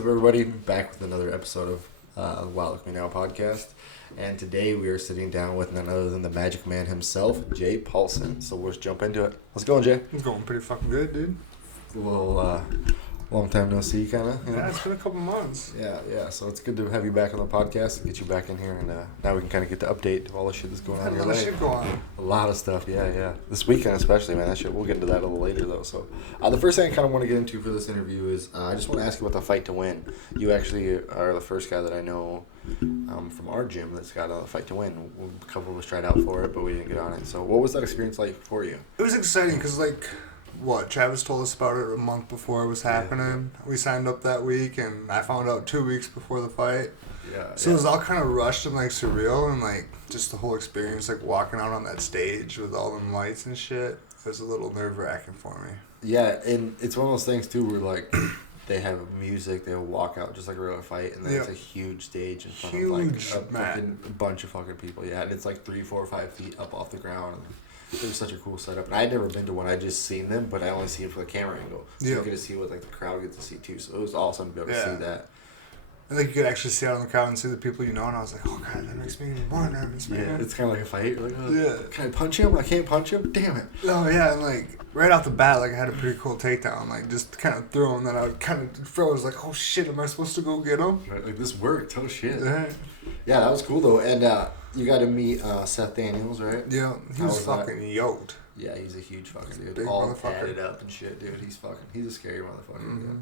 What's up, everybody? Back with another episode of Wow Look Me Now podcast. And today we are sitting down with none other than the Magic Man himself, Jay PAULSON. So we'll just jump into it. How's it going, Jay? It's going pretty fucking good, dude. A little long time no see, kind of. Yeah, it's been a couple months. Yeah. So it's good to have you back on the podcast and get you back in here. And now we can kind of get the update of all the shit that's going on in your life. Shit going on. A lot of stuff, yeah. This weekend especially, man. That shit. We'll get into that a little later, though. So the first thing I kind of want to get into for this interview is I just want to ask you about the fight to win. You actually are the first guy that I know from our gym that's got a fight to win. A couple of us tried out for it, but we didn't get on it. So what was that experience like for you? It was exciting because, Travis told us about it a month before it was happening. Yeah. We signed up that week, and I found out 2 weeks before the fight. So it was all kind of rushed and, surreal, and, just the whole experience, walking out on that stage with all them lights and shit. It was a little nerve-wracking for me. Yeah, and it's one of those things, too, where, they have music, they walk out just like a regular fight, and then it's a huge stage in front of a bunch of fucking people. Yeah, and it's 3, 4, 5 feet up off the ground. And it was such a cool setup. And I'd never been to one. I just seen them, but I only see it from the camera angle. So you get to see what the crowd gets to see too. So it was awesome to be able to see that. And you could actually see out in the crowd and see the people you know, and I was like, oh god, that makes me even more nervous, man. Yeah, it's kind of like a fight. You're like, can I punch him? I can't punch him? Damn it. Oh yeah, and right off the bat, I had a pretty cool takedown, just kind of throw him, then I would kind of froze, oh shit, am I supposed to go get him? Right, this worked, oh shit. Yeah, that was cool though, and you got to meet Seth Daniels, right? Yeah, he was fucking yoked. Yeah, he's a huge fucking dude. Big all tatted up and shit, dude. He's a scary motherfucker. Mm-hmm. Yeah.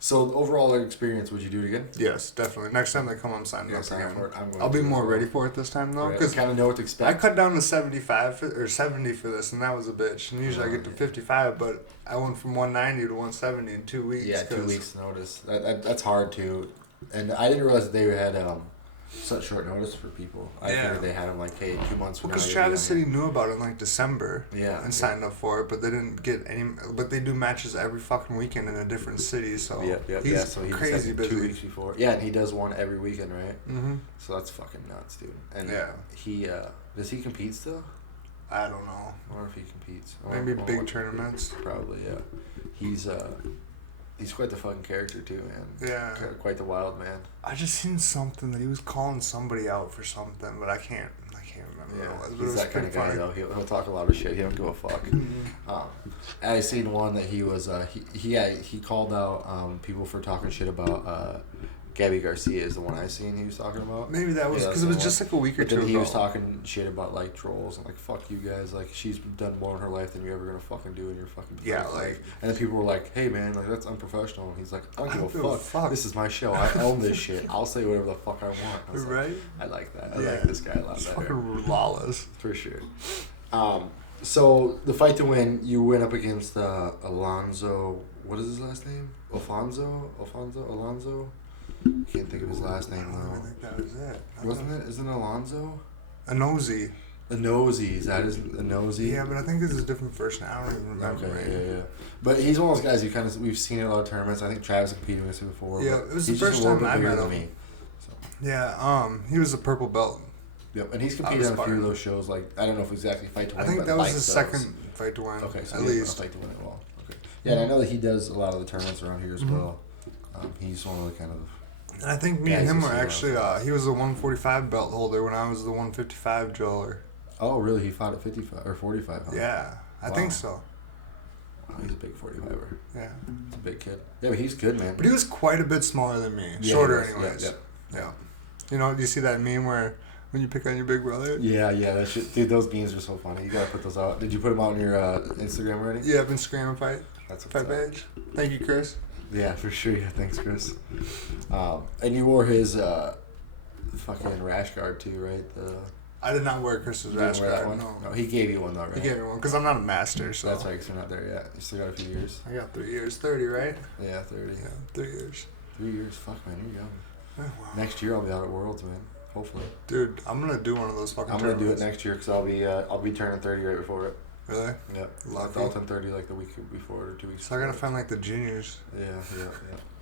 So overall experience, would you do it again? Yes, definitely. Next time they come, I'm signing up again. I'll be more ready for it this time though, because kind of know what to expect. I cut down to 75 or 70 for this, and that was a bitch. And usually I get to 55, but I went from 190 to 170 in 2 weeks. Yeah, 2 weeks notice. That's hard too, and I didn't realize that they had such short notice for people. I figured they had them hey, 2 months from now. Because Travis said he knew about it in December. Yeah. And signed up for it, but they didn't get any. But they do matches every fucking weekend in a different city, so he's so he crazy busy. 2 weeks before. Yeah, and he does one every weekend, right? Mm-hmm. So that's fucking nuts, dude. And he does he compete still? I don't know. I wonder if he competes. Maybe big tournaments. Probably, yeah. He's quite the fucking character too, man. Yeah. Quite the wild man. I just seen something that he was calling somebody out for something, but I can't remember. Yeah, he's that kind of guy though. He'll talk a lot of shit. He don't give a fuck. I seen one that he was he called out people for talking shit about Gabby Garcia is the one I seen he was talking about. Maybe that was because it was just a week or two ago. He was talking shit about trolls and fuck you guys, she's done more in her life than you're ever gonna fucking do in your fucking life. And then people were like, hey man, that's unprofessional. And he's like, I don't give a fuck. This is my show. I own this shit. I'll say whatever the fuck I want. I was right? I like that. I like this guy a lot better. Fucking lawless. For sure. So the fight to win, you went up against Alonzo. What is his last name? Alonzo. Can't think of his last name though. I think that was it. Wasn't it? Isn't it Alonzo? Anosy. Is that his Anosy? Yeah, but I think it's a different first name. I don't even remember. Okay, yeah. But he's one of those guys we've seen in a lot of tournaments. I think Travis competed against him before. Yeah, it was the first time I met him. So. Yeah, he was a purple belt. Yep, and he's competed on a few of those shows. I don't know if exactly fight to win. I think that was his second fight to win. Okay, so at least fight to win it well. Okay. Yeah, and I know that he does a lot of the tournaments around here as well. He's one of the kind of. And I think me and him were actually, he was the 145 belt holder when I was the 155 jeweler. Oh, really? He fought at 55 or 45, huh? Yeah, I think so. Wow, he's a big 45er. Yeah. He's a big kid. Yeah, but he's good, man. But he was quite a bit smaller than me. Yeah, shorter anyways. Yeah. You know, do you see that meme where when you pick on your big brother? Yeah, that shit. Dude, those memes are so funny. You gotta put those out. Did you put them out on your Instagram already? Yeah, I've been Instagram fight. That's what's fight page. Thank you, Chris. Yeah, for sure. Yeah, thanks, Chris. And you wore his fucking rash guard too, right? I did not wear Chris's rash guard. No, he gave you one though, right? He gave me one because I'm not a master, so. That's right, because you're not there yet. You still got a few years. I got 3 years. 30, right? Yeah, 30. Yeah, 3 years. 3 years? Fuck, man, you're young. Oh, wow. Next year I'll be out at Worlds, man. Hopefully. Dude, I'm gonna do one of those fucking. I'm gonna do it next year because I'll be turning 30 right before it. Really? Yeah. I'll turn 30 the week before or 2 weeks. So I gotta find the juniors. Yeah.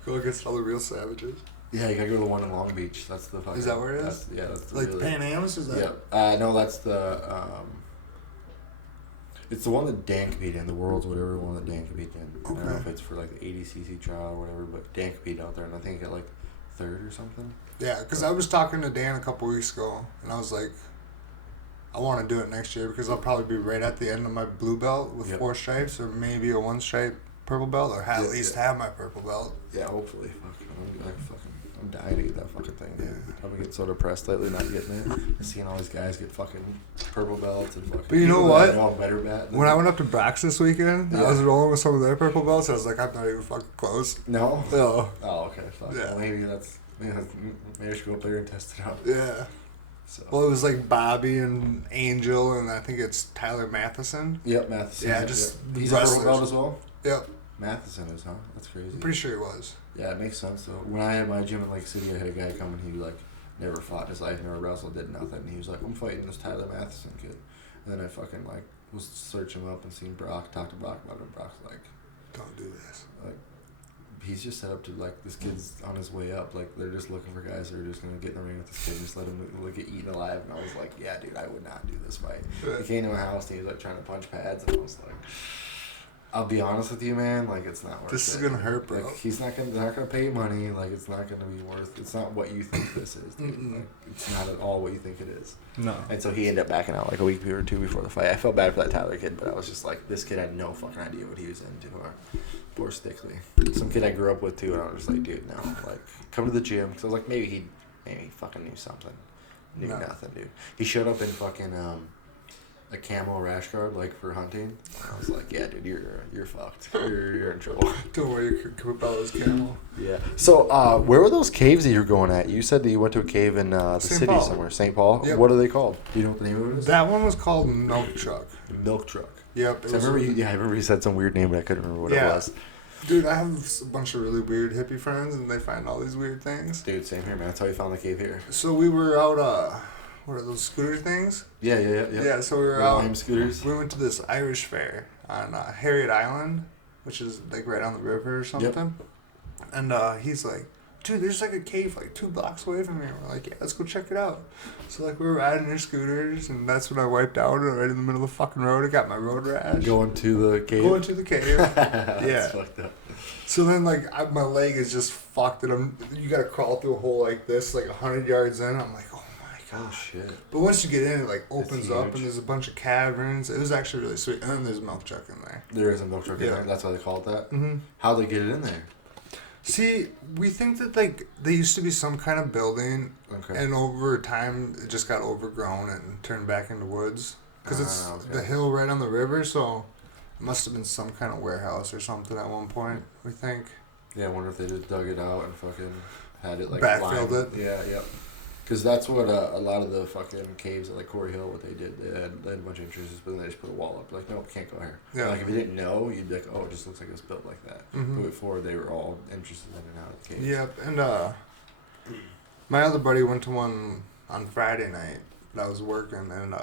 Go against all the real savages. Yeah, you gotta go to the one in Long Beach. That's the fucking. Is that where it is? That's the the Pan Am's, is that? Yeah. No, that's the It's the one that Dan competed in. The World's whatever one that Dan competed in. Okay. I don't know if it's for like the 80cc trial or whatever, but Dan competed out there, and I think he got like 3rd or something. Yeah, because I was talking to Dan a couple weeks ago, and I was like, I want to do it next year because I'll probably be right at the end of my blue belt with 4 stripes, or maybe a 1 stripe purple belt, or at least have my purple belt. Yeah, hopefully. I'm dying to get that fucking thing, dude. I've been getting so depressed lately not getting it. And seeing all these guys get fucking purple belts and fucking... But you know what? Better bat when I went up to Brax this weekend, I was rolling with some of their purple belts. I was like, I'm not even fucking close. No? No. Oh, okay. Fuck. Yeah. Well, maybe I should go up there and test it out. Yeah. So. Well, it was like Bobby and Angel, and I think it's Tyler Matheson. Yep, Matheson. Yeah, just he's a purple belt as well? Yep. Matheson is, huh? That's crazy. I'm pretty sure he was. Yeah, it makes sense, though. When I had my gym in Lake City, I had a guy come and he, like, never fought in his life, never wrestled, did nothing. And he was like, I'm fighting this Tyler Matheson kid. And then I fucking, like, was searching him up and seen Brock, talked to Brock about it, and Brock's like... Don't do this. Like, he's just set up to, like, this kid's on his way up. Like, they're just looking for guys that are just going to get in the ring with this kid and just let him get eaten alive. And I was like, yeah, dude, I would not do this fight. He came to my house and he was, like, trying to punch pads, and I was like... I'll be honest with you, man. Like, it's not worth it. This is gonna hurt, bro. Like, they're not gonna pay you money. Like, it's not gonna be worth. It's not what you think this is, dude. Like, it's not at all what you think it is. No. And so he ended up backing out like a week or 2 before the fight. I felt bad for that Tyler kid, but I was just like, this kid had no fucking idea what he was into. Poor Stickley. Some kid I grew up with too, and I was just like, dude, no. Like, come to the gym. Because I was like, maybe he fucking knew something. Knew nothing, dude. He showed up in fucking a camo rash guard, like, for hunting. I was like, yeah, dude, you're fucked. You're in trouble. Don't worry, your cabela's camo. Yeah. So, where were those caves that you were going at? You said that you went to a cave in the city Paul. somewhere. St. Paul? Yep. What are they called? Do you know what the name of it is? That one was called Milk Truck. Milk Truck. Yep. I remember you said some weird name, but I couldn't remember what it was. Dude, I have a bunch of really weird hippie friends, and they find all these weird things. Dude, same here, man. That's how you found the cave here. So we were out, what are those scooter things? Yeah. Yeah, so we were out. Lime scooters. We went to this Irish fair on Harriet Island, which is like right on the river or something. Yep. And he's like, dude, there's like a cave like 2 blocks away from here. We're like, yeah, let's go check it out. So like we were riding our scooters, and that's when I wiped out right in the middle of the fucking road. I got my road rash. Going to the cave? Going to the cave. That's yeah. fucked up. So then, like, my leg is just fucked, and you gotta crawl through a hole like this, like 100 yards in. I'm like, oh my god. Oh shit. But once you get in, it like opens up, and there's a bunch of caverns. It was actually really sweet. And then there's a milk truck in there. There is a milk truck in there. That's why they call it that. Mm-hmm. How'd they get it in there? See, we think that like there used to be some kind of building, and over time it just got overgrown and turned back into woods because it's the hill right on the river. So it must have been some kind of warehouse or something at one point. We think. Yeah, I wonder if they just dug it out and fucking had it like backfilled it. Yeah. Because that's what a lot of the fucking caves at like Corey Hill, what they did. They had a bunch of entrances, but then they just put a wall up. Like, nope, can't go here. Yeah. Like, if you didn't know, you'd be like, oh, it just looks like it was built like that. Mm-hmm. But before, they were all entrances in and out of the caves. Yep, and my other buddy went to one on Friday night that I was working, and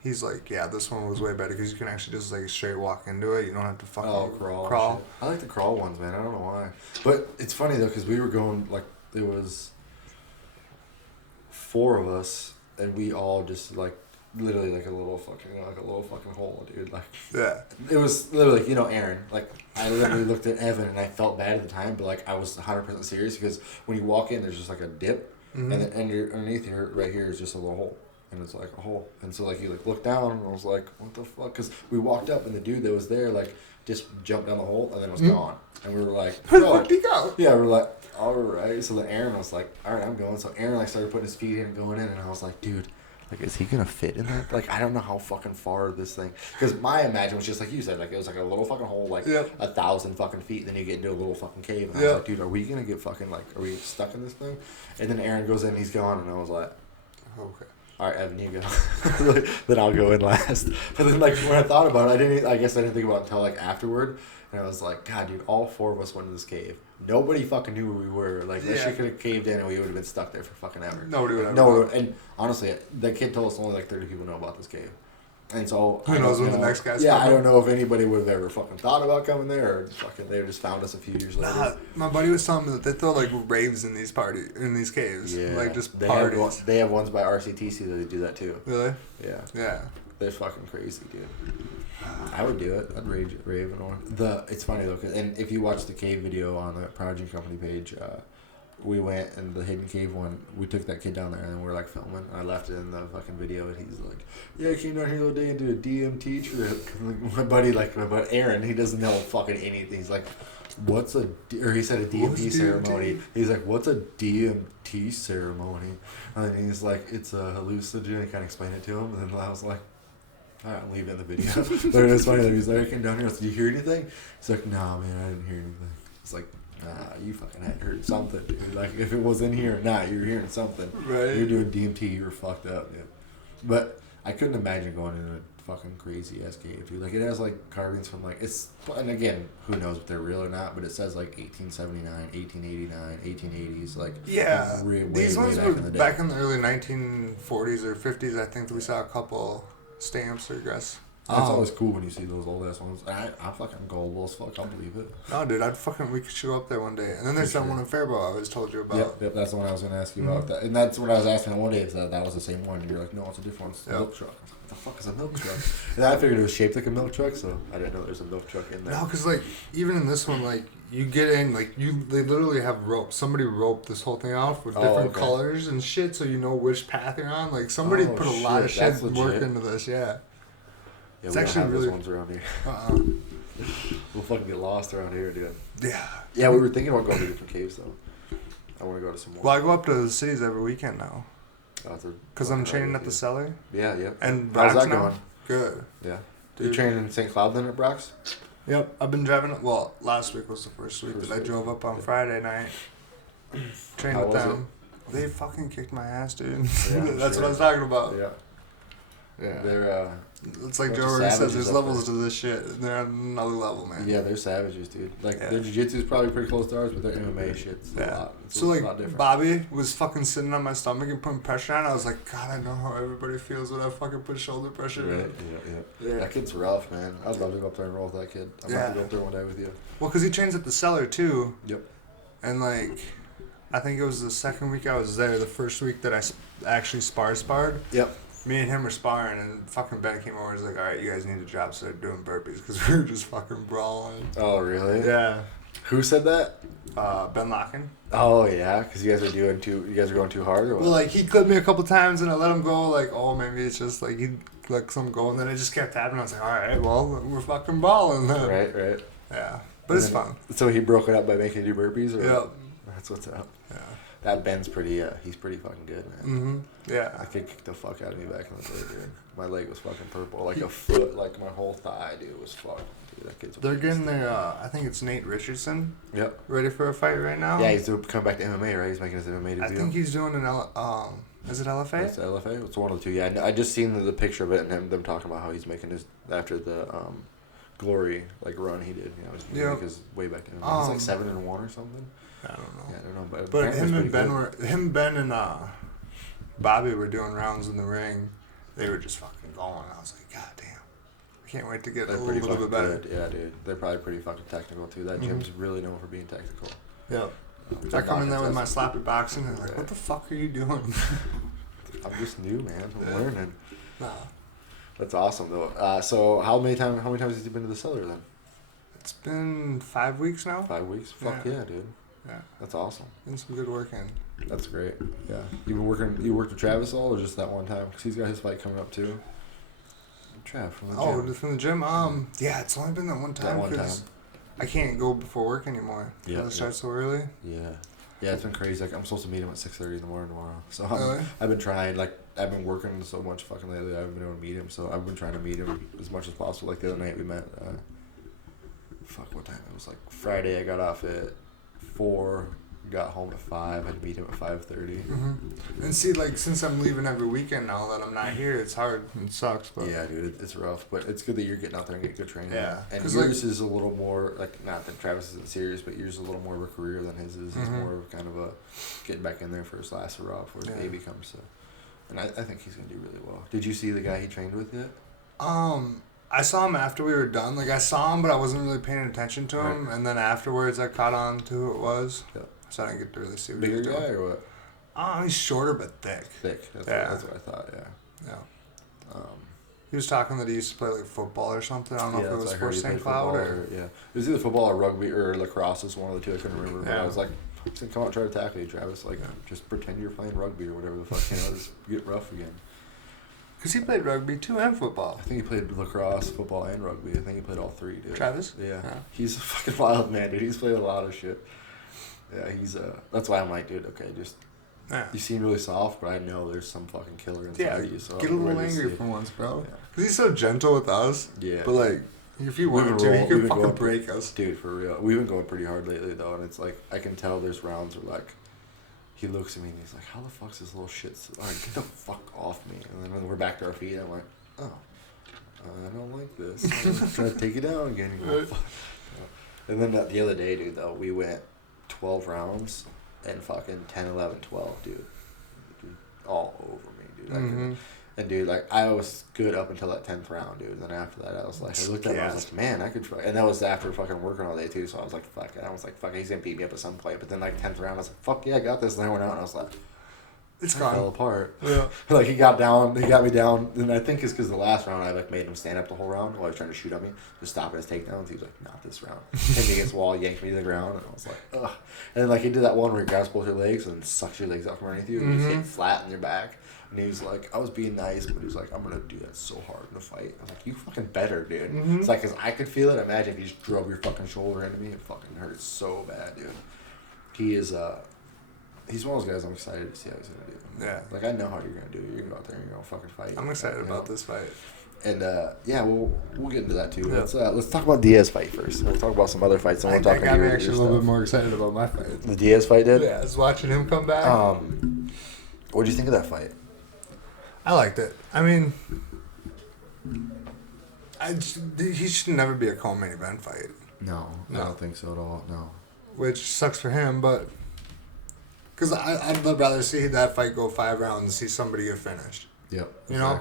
he's like, yeah, this one was way better because you can actually just like straight walk into it. You don't have to fucking crawl. I like the crawl ones, man. I don't know why. But it's funny, though, because we were going, like, there was 4 of us, and we all just like literally like a little fucking hole, dude. Like, yeah, it was literally like, Aaron. Like, I literally looked at Evan, and I felt bad at the time, but like I was 100% serious because when you walk in, there's just like a dip, and then underneath here, right here, is just a little hole, and it's like a hole, and so like you like look down, and I was like, what the fuck? Because we walked up, and the dude that was there like just jumped down the hole, and then was gone, and we were like, where the fuck did he go? Yeah, we were like, all right. So then Aaron was like, all right, I'm going. So Aaron like started putting his feet in and going in, and I was like, dude, like, is he gonna fit in that? Like, I don't know how fucking far this thing. Because my imagine was just like you said, like it was like a little fucking hole, like 1,000 fucking feet. Then you get into a little fucking cave, and I was like, dude, are we gonna get fucking like, are we stuck in this thing? And then Aaron goes in, and he's gone, and I was like, okay. All right, Evan, you go. Then I'll go in last. But then, like, when I thought about it, I guess I didn't think about it until like afterward. And I was like, God, dude, all 4 of us went to this cave. Nobody fucking knew where we were. Like, that shit could have caved in, and we would have been stuck there for fucking ever. Nobody would have known. And honestly, the kid told us only like 30 people know about this cave. And so who knows when the next guy's coming? I don't know if anybody would have ever fucking thought about coming there, or fucking they just found us a few years later. My buddy was telling me that they throw like raves in these caves. Yeah, like just parties. They have ones by RCTC that they do that too. Really? Yeah. Yeah. They're fucking crazy, dude. I would do it. I'd rave and on. It's funny though, and if you watch the cave video on the Prodigy Company page, we went and the hidden cave one. We took that kid down there and we're like filming. I left it in the fucking video and he's like, "Yeah, I came down here the other day and did a DMT trip." My buddy Aaron, he doesn't know fucking anything. He's like, "What's a?" Or he said a DMT ceremony. DMT? He's like, "What's a DMT ceremony?" And then he's like, "It's a hallucinogen." I kind of explained it to him, and then I was like, "All right, I'll leave it in the video." But it was funny that he's like, "I came down here. Did you hear anything?" He's like, "No, man, I didn't hear anything." It's like, nah, you fucking had heard something, dude. Like, if it was in here or not, you were hearing something. Right. You're doing DMT, you were fucked up, dude. But I couldn't imagine going in a fucking crazy ass cave, dude. Like, it has, like, carvings from, like, it's, and again, who knows if they're real or not, but it says, like, 1879, 1889, 1880s, like, yeah. These ones were back in the early 1940s or 50s, I think, that we saw a couple stamps, I guess. That's always cool when you see those old ass ones. I'm fucking gullible as fuck. I'll believe it. No, dude, we could show up there one day. And then there's that one in Faribault I always told you about. Yep, that's the one I was going to ask you about. That. And that's what I was asking one day if that was the same one. And you're like, no, it's a different one. It's a milk truck. What the fuck is a milk truck? And I figured it was shaped like a milk truck, so I didn't know there's a milk truck in there. No, because, like, even in this one, like, you get in, like, they literally have rope. Somebody roped this whole thing off with different colors and shit so you know which path you're on. Like, somebody put a lot of shit and work into this, yeah. Yeah, it's actually really... those ones around here. We'll fucking get lost around here, dude. Yeah. Yeah, we were thinking about going to different caves, though. I want to go to some more. Well, I go up to the cities every weekend now. Because I'm training at the Cellar. Yeah, yeah. And how's that going? Good. Yeah. Dude. You training in St. Cloud then at Brock's? Yep. I've been driving... Well, last week was the first week that I drove up on Friday night. Trained with them. They fucking kicked my ass, dude. Yeah, that's what I was talking about. Yeah. Yeah. They're, it's like Joe already says, there's levels to this shit. They're on another level, man. Yeah, they're savages, dude. Like, their jiu-jitsu is probably pretty close to ours, but their MMA shit's a lot. It's a lot different. Bobby was fucking sitting on my stomach and putting pressure on. I was like, God, I know how everybody feels when I fucking put shoulder pressure in. Right, yeah. That kid's rough, man. I'd love to go up there and roll with that kid. I'm about to go up there one day with you. Well, because he trains at the Cellar, too. Yep. And, like, I think it was the second week I was there, the first week that I actually sparred. Yep. Me and him were sparring, and fucking Ben came over and was like, all right, you guys need to drop, start doing burpees, because we were just fucking brawling. Oh, really? Yeah. Who said that? Ben Locken. Oh, yeah? Because you guys are going too hard, or what? Well, like, he clipped me a couple times, and I let him go, like, oh, maybe it's just, like, he'd let some go, and then it just kept happening. I was like, all right, well, we're fucking brawling then. Right. Yeah. But it's fun. So he broke it up by making you do burpees? Or yep. That's what's up. Yeah. That Ben's he's pretty fucking good, man. Mm-hmm. Yeah. I could kick the fuck out of me back in the day, dude. My leg was fucking purple. Like a foot, like my whole thigh, dude, was fucked. Dude, that kid's They're getting their, I think it's Nate Richardson. Yep. Ready for a fight right now? Yeah, he's coming back to MMA, right? He's making his MMA debut. I think he's doing an, is it LFA? It's LFA? It's one of the two, yeah. I just seen the picture of it and them talking about how he's making his, after the, Glory, like, run he did. You know, his way back to MMA. He's like 7-1 or something. I don't know. Yeah, I don't know. But Ben and Bobby were doing rounds in the ring. They were just fucking going. I was like, God damn. I can't wait to get a little bit better. Good. Yeah, dude. They're probably pretty fucking technical, too. That gym's really known for being technical. Yep. I come in there with my slappy boxing and like, what the fuck are you doing? I'm just new, man. I'm learning. Nah. That's awesome, though. So how many times has he been to the Cellar, then? It's been 5 weeks now. 5 weeks? Fuck yeah, dude. Yeah. That's awesome. Getting some good work in. That's great. Yeah. You worked with Travis all, or just that one time? Because he's got his fight coming up, too. Trav from the gym. Oh, from the gym? Yeah, it's only been that one time. Because I can't go before work anymore. Yeah. It starts so early. Yeah. Yeah, it's been crazy. Like, I'm supposed to meet him at 6:30 in the morning tomorrow. So really? I've been trying. Like, I've been working so much fucking lately. I haven't been able to meet him. So I've been trying to meet him as much as possible. Like the other night we met. What time? It was like Friday. I got off at 4. Got home at 5. I had to meet him at 5:30. Mm-hmm. And see, like, since I'm leaving every weekend now that I'm not here, it's hard. It sucks, but yeah, dude, it's rough. But it's good that you're getting out there and getting good training. Yeah, and yours is a little more like, not that Travis isn't serious, but yours is a little more of a career than his is. It's more of kind of a getting back in there for his last hurrah before his baby comes. So, and I think he's gonna do really well. Did you see the guy he trained with yet? I saw him after we were done. Like, I saw him, but I wasn't really paying attention to him. Right. And then afterwards, I caught on to who it was. Yeah. So I didn't get to really see what he was doing. Bigger guy or what? He's shorter but thick. Thick. That's what I thought, yeah. Yeah. He was talking that he used to play like football or something. I don't know if it was first St. Cloud or yeah. It was either football or rugby or lacrosse. Was one of the two. I couldn't remember. But I was like, I'm just gonna come out and try to tackle you, Travis. Like, just pretend you're playing rugby or whatever the fuck. Just get rough again. Because he played rugby too and football. I think he played lacrosse, football, and rugby. I think he played all three, dude. Travis? Yeah. He's a fucking wild man, dude. He's played a lot of shit. Yeah, he's that's why I'm like, dude, okay, just you seem really soft, but I know there's some fucking killer inside of you. So get a little angry for once, bro. Because he's so gentle with us. Yeah. But like, if you wanted to, he could fucking break us. Dude, for real. We've been going pretty hard lately though, and it's like I can tell there's rounds where like he looks at me and he's like, how the fuck's this little shit? Like, get the fuck off me. And then when we're back to our feet, I'm like, oh, I don't like this. I'm trying to take it down again. And then the other day, dude, though, we went 12 rounds and fucking 10, 11, 12, dude. All over me, dude. Mm-hmm. And, dude, like, I was good up until that 10th round, dude. And then after that, I was like, I looked at him, I was like, man, I could try. And that was after fucking working all day, too. So I was like, fuck. I was like, fuck, he's going to beat me up at some point. But then, like, 10th round, I was like, fuck, yeah, I got this. And I went out and I was like, it's gone. Fell apart. Yeah. Like, he got me down. And I think it's because the last round, I, like, made him stand up the whole round while he was trying to shoot at me. Just stop at his takedowns. He was like, not this round. Hit me against the wall, yanked me to the ground. And I was like, ugh. And then, like, he did that one where he grabs both your legs and sucks your legs out from underneath you. And you just hit flat in your back. And he was like, I was being nice, but he was like, I'm going to do that so hard in a fight. I was like, you fucking better, dude. Mm-hmm. It's like, because I could feel it. Imagine if you just drove your fucking shoulder into me. It fucking hurts so bad, dude. He is, he's one of those guys I'm excited to see how he's going to do. Yeah. Like, I know how you're going to do it. You're going to go out there and you're going to fucking fight. I'm excited about this fight. And, yeah, we'll get into that, too. Yeah. Let's talk about Diaz fight first. We'll talk about some other fights. And we'll talk about I'm actually a little bit more excited about my fight. The Diaz fight did? Yeah, I was watching him come back. What did you think of that fight? I liked it. I mean, he should never be a co-main event fight. No, I don't think so at all. No. Which sucks for him, but because I'd rather see that fight go 5 rounds and see somebody get finished. Yep. You know.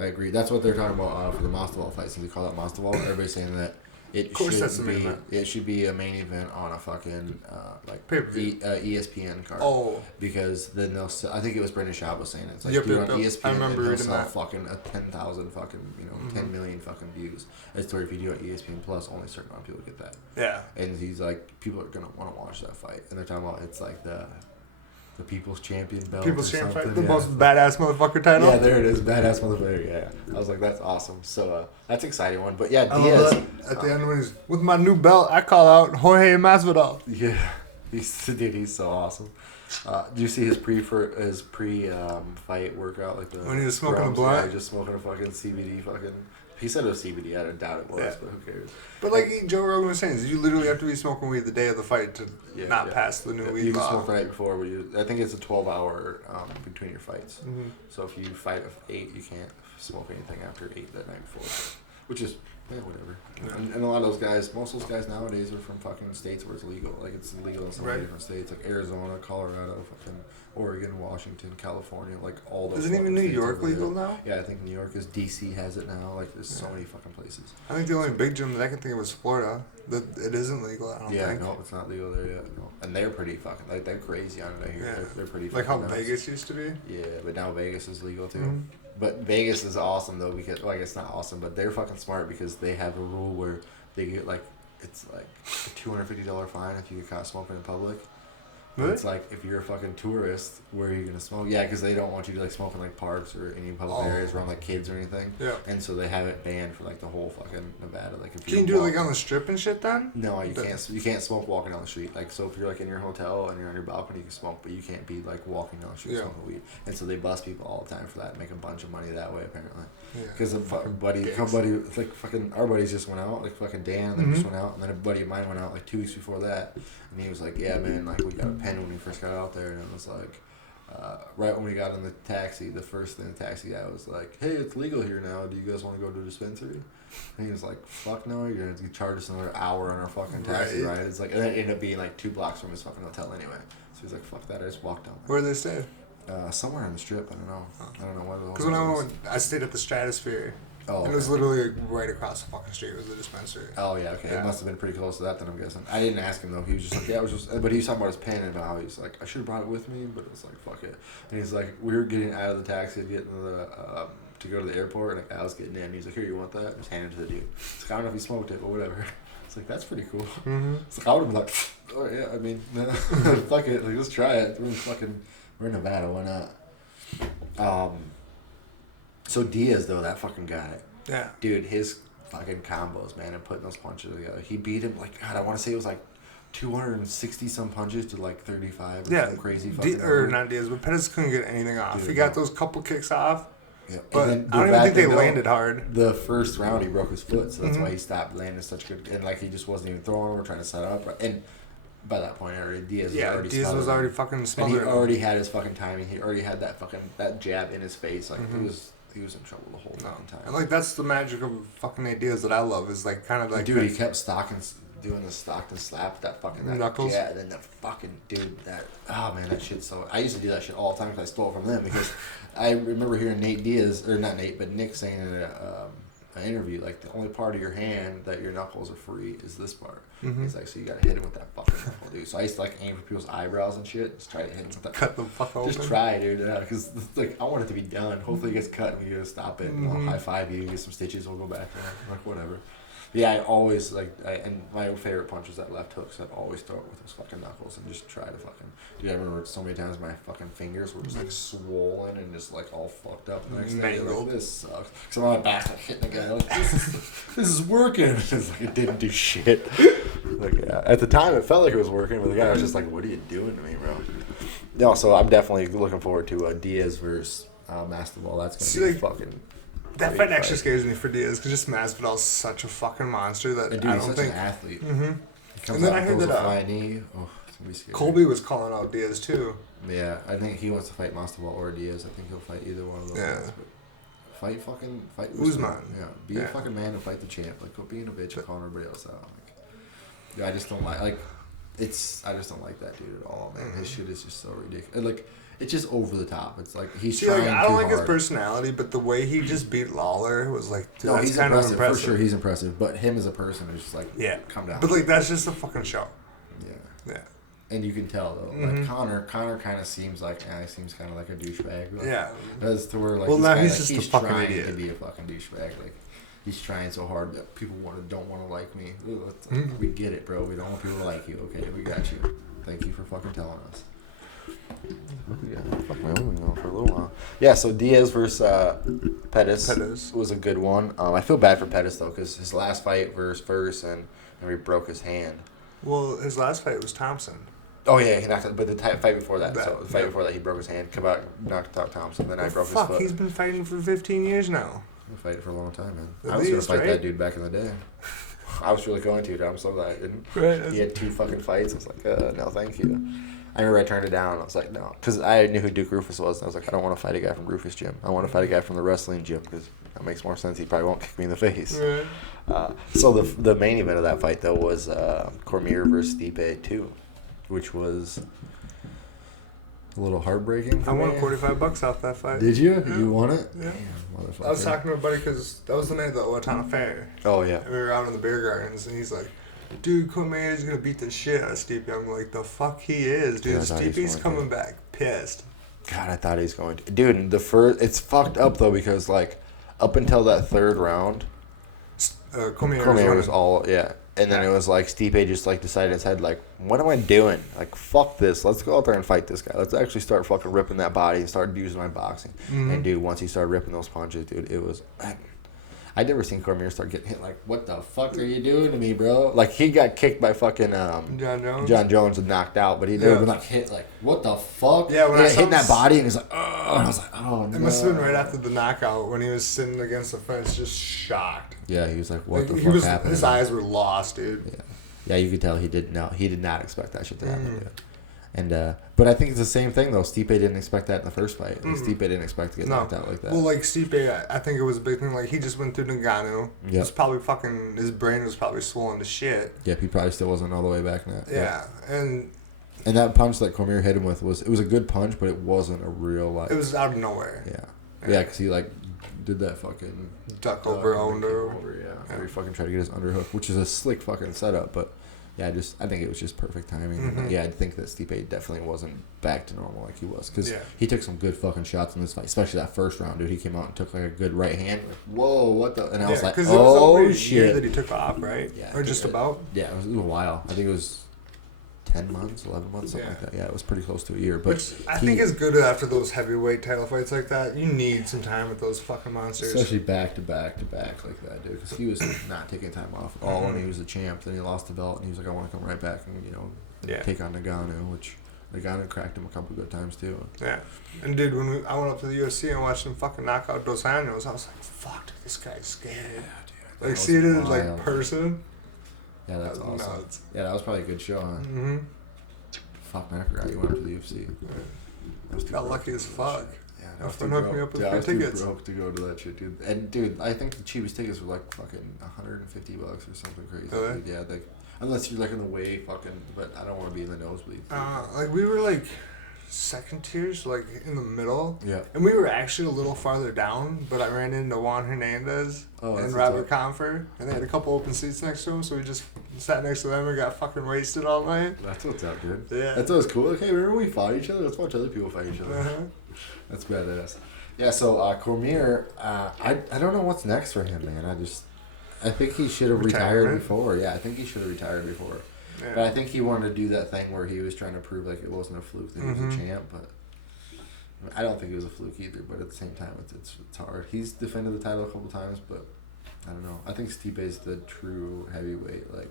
I agree. That's what they're talking about for the Masterval fight. Since we call that Masterval, everybody's saying that it should be a main event on a fucking ESPN card. Oh. Because then they'll sell, I think it was Brendan Schaub was saying it. It's like do it on ESPN. I remember and reading that. Fucking 10,000 fucking 10 million fucking views. As to where if you do it on ESPN Plus, only a certain amount of people get that. Yeah. And he's like, people are gonna want to watch that fight, and they're talking about it's like the People's Champion belt. People's Champion fight, the most badass motherfucker title. Yeah, there it is, badass motherfucker. Yeah, I was like, that's awesome. So that's an exciting one. But yeah, Diaz at the end when he's with my new belt, I call out Jorge Masvidal. Yeah, he's so awesome. Do you see his pre fight workout like the when he was smoking a blunt? Yeah, just smoking a fucking CBD fucking. He said it was CBD. I doubt it was, but who cares? But like Joe Rogan was saying, you literally have to be smoking weed the day of the fight to not pass the new weed you law. You can smoke the night before, but I think it's a 12-hour between your fights. Mm-hmm. So if you fight at 8, you can't smoke anything after 8 that night before, which is whatever. Yeah. And a lot of those guys, most of those guys nowadays are from fucking states where it's legal. Like it's legal in some different states, like Arizona, Colorado, fucking Oregon, Washington, California, like all those. Isn't even New York legal now? Yeah, I think New York is. DC has it now. Like there's so many fucking places. I think the only big gym that I can think of was Florida. That it isn't legal. I don't think. Yeah, no, it's not legal there yet. No. And they're pretty fucking like they're crazy on it. Yeah. They're pretty. Like how nuts. Vegas used to be. Yeah, but now Vegas is legal too. Mm-hmm. But Vegas is awesome though because I guess not awesome, but they're fucking smart because they have a rule where they get like it's like a $250 fine if you get caught smoking in public. Really? It's like if you're a fucking tourist, where are you gonna smoke? Yeah, because they don't want you to like smoke in like parks or any public areas around like kids or anything. Yeah. And so they have it banned for like the whole fucking Nevada. Like if can you do it like on the strip and shit then? No, you can't. You can't smoke walking down the street. Like so, if you're like in your hotel and you're on your balcony, you can smoke, but you can't be like walking down the street smoking weed. And so they bust people all the time for that, and make a bunch of money that way apparently. Because a buddy, it's like fucking our buddies just went out, like fucking Dan, they just went out, and then a buddy of mine went out like 2 weeks before that, and he was like, yeah man, like we got a pen when we first got out there, and it was like, right when we got in the taxi, the first thing the taxi guy was like, hey, it's legal here now, do you guys want to go to a dispensary? And he was like, fuck no, you're gonna charge us another hour on our fucking taxi ride. It's like, and it ended up being like 2 blocks from his fucking hotel anyway, so he's like, fuck that, I just walked down there. Where did they stay? Somewhere on the strip, I don't know. I don't know what. Because when I went, I stayed at the Stratosphere. Oh, and it was literally right across the fucking street. It was the dispensary. Oh yeah, okay. Yeah. It must have been pretty close to that then, I'm guessing. I didn't ask him though. He was just like, yeah, it was just. But he was talking about his pen and how he's like, I should have brought it with me, but it was like, fuck it. And he's like, we were getting out of the taxi to get into the to go to the airport, and like, I was getting in. He's like, "Here, you want that?" Just handed it to the dude. It's like, I don't know if he smoked it, but whatever. It's like, that's pretty cool. Mm-hmm. It's like, I would have been like, oh yeah, I mean, fuck it, like, let's try it. We're in Nevada, why not? So Diaz though, that fucking guy. Yeah. Dude, his fucking combos, man, and putting those punches together. He beat him like, God, I want to say it was like 260 some punches to like 35 or some crazy fucking not Diaz, but Pettis couldn't get anything off. Dude, he got those couple kicks off. Yeah. But I don't even think they landed hard. The first round he broke his foot, so that's why he stopped landing such good, and like he just wasn't even throwing or trying to set up. And by that point Diaz was already fucking smothered. And he already had his fucking timing. He already had that jab in his face. Like he was in trouble the whole fucking time. And like that's the magic of fucking ideas that I love is like kind of like dude, he kept doing the Stockton slap, that knuckles. Yeah, and then the fucking dude, that shit's so. I used to do that shit all the time because I stole it from them because I remember hearing Nick saying in an interview like the only part of your hand that your knuckles are free is this part. Mm-hmm. He's like, so you gotta hit him with that fucking knuckle, dude. So I used to like aim for people's eyebrows and shit. Just try to hit him with that. Cut the fuck open. Just try, dude. Because like I want it to be done. Hopefully it gets cut and we gotta stop it. And I'll high five you, get some stitches, we'll go back there. Like whatever. Yeah, I always and my favorite punch was that left hook, so I'd always throw it with those fucking knuckles and just try to fucking. Dude, I remember so many times my fucking fingers were just like swollen and just like all fucked up. The next day, like, this sucks. Because I'm on my back, like hitting the guy, like, this is working. It's like it didn't do shit. Like, yeah. At the time, it felt like it was working, but the guy was just like, what are you doing to me, bro? No, so I'm definitely looking forward to Diaz versus Masvidal. That's going to be fucking. That fight actually scares me for Diaz because just Masvidal's such a fucking monster that dude, I don't think. An athlete. Mm-hmm. And then I heard that Colby was calling out Diaz too. Yeah, I think he wants to fight Masvidal or Diaz. I think he'll fight either one of those guys. But fight Usman. Yeah, be a fucking man and fight the champ. Like, quit being a bitch and calling everybody else out. Like, yeah, I just don't like I just don't like that dude at all, man. Mm-hmm. His shit is just so ridiculous. Like. It's just over the top. It's like he's trying too hard. I don't like his personality, but the way he just beat Lawler was like, dude, that's he's kind of impressive. For sure, he's impressive. But him as a person is just like, calm down. But like that's just a fucking show. Yeah. And you can tell though, like Connor kind of seems like he seems kind of like a douchebag. Like, as to where like he's trying to be a fucking douchebag. Like he's trying so hard that people don't want to like me. We get it, bro. We don't want people to like you. Okay, we got you. Thank you for fucking telling us. Yeah, fuck my own going for a little while. Yeah, so Diaz versus Pettis was a good one. I feel bad for Pettis though, because his last fight versus Ferguson, and he broke his hand. Well, his last fight was Thompson. Oh yeah, he knocked out. But the fight before that, before that, he broke his hand. Come out, knocked out Thompson. Then I broke his foot. He's been fighting for 15 years now. I've been fighting for a long time, man. I was gonna fight that dude back in the day. I was really going to. I'm so glad I didn't. Right. He had 2 fucking fights. I was like, no, thank you. I remember I turned it down. I was like, no. Because I knew who Duke Rufus was. And I was like, I don't want to fight a guy from Rufus gym. I want to fight a guy from the wrestling gym because that makes more sense. He probably won't kick me in the face. Right. So the main event of that fight, though, was Cormier versus Stipe 2, which was a little heartbreaking for me. I won $45 off that fight. Did you? Yeah. You won it? Yeah. Damn, I was talking to my buddy because that was the night of the Owatonna Fair. Oh, yeah. And we were out in the beer gardens, and he's like, dude, Cormier is going to beat the shit out of Stipe. I'm like, the fuck he is, dude. Stipe's coming back pissed. God, I thought he was going to. Dude, it's fucked up, though, because, like, up until that third round, Cormier was all, And then it was like, Stipe just, like, decided in his head, like, what am I doing? Like, fuck this. Let's go out there and fight this guy. Let's actually start fucking ripping that body and start using my boxing. Mm-hmm. And, dude, once he started ripping those punches, dude, it was... I'd never seen Cormier start getting hit. Like, what the fuck are you doing to me, bro? Like, he got kicked by fucking John Jones and knocked out, but he never been like hit. Like, what the fuck? Yeah, when I hit that body, and he's like, oh, and I was like, oh no. It must have been right after the knockout when he was sitting against the fence, just shocked. Yeah, he was like, what the fuck happened? His eyes were lost, dude. Yeah, you could tell he did not expect that shit to happen. Dude. And but I think it's the same thing though. Stipe didn't expect that in the first fight. Like, Stipe didn't expect to get knocked out like that. Well, like Stipe, I think it was a big thing. Like he just went through Ngannou. Yep. It was probably fucking. His brain was probably swollen to shit. Yep, he probably still wasn't all the way back in that. Yeah, and that punch that Cormier hit him with was a good punch, but it wasn't a real like. It was out of nowhere. Yeah, because he like did that fucking duck over. Where he fucking tried to get his underhook, which is a slick fucking setup, but. Yeah, I think it was just perfect timing. Mm-hmm. Yeah, I think that Stipe definitely wasn't back to normal like he was. Because he took some good fucking shots in this fight, especially that first round, dude. He came out and took like a good right hand. Like, whoa, what the? And I was like, oh, shit. Year that he took off, right? Yeah. Or just about? Yeah, it was a while. I think it was 10 months, 11 months, something like that. Yeah, it was pretty close to a year. But which I think is good after those heavyweight title fights like that. You need some time with those fucking monsters. Especially back to back like that, dude. Because he was not taking time off at all when he was a champ. Then he lost the belt, and he was like, I want to come right back and, take on Ngannou, which Ngannou cracked him a couple good times, too. Yeah. And, dude, when I went up to the UFC and watched him fucking knock out Dos Anjos, I was like, fuck, dude, this guy's scared. Yeah, dude. Like, see it in, like, person. Yeah, that's awesome. Nuts. Yeah, that was probably a good show, huh? Mm-hmm. Fuck, man, I forgot you went up to the UFC. Yeah. Got lucky as fuck. Yeah, my friend hooked me up with free tickets. I was too broke to go to that shit, dude. And, dude, I think the cheapest tickets were like fucking $150 or something crazy. Really? Dude. Yeah, like, unless you're like in the way fucking, but I don't want to be in the nosebleed. Like, we were like second tiers, like in the middle. Yeah. And we were actually a little farther down, but I ran into Juan Hernandez and Robert Confer, and they had a couple open seats next to him, so we just sat next to them and got fucking wasted all night. That's what's up, dude. Yeah. That's what's cool. Okay, remember we fought each other? Let's watch other people fight each other. Uh-huh. That's badass. Yeah, so Cormier, I don't know what's next for him, man. I think he should have retired before. Yeah, I think he should have retired before. Yeah. But I think he wanted to do that thing where he was trying to prove like it wasn't a fluke that he was a champ. But I don't think it was a fluke either. But at the same time, it's hard. He's defended the title a couple times, but I don't know. I think Stipe is the true heavyweight. Like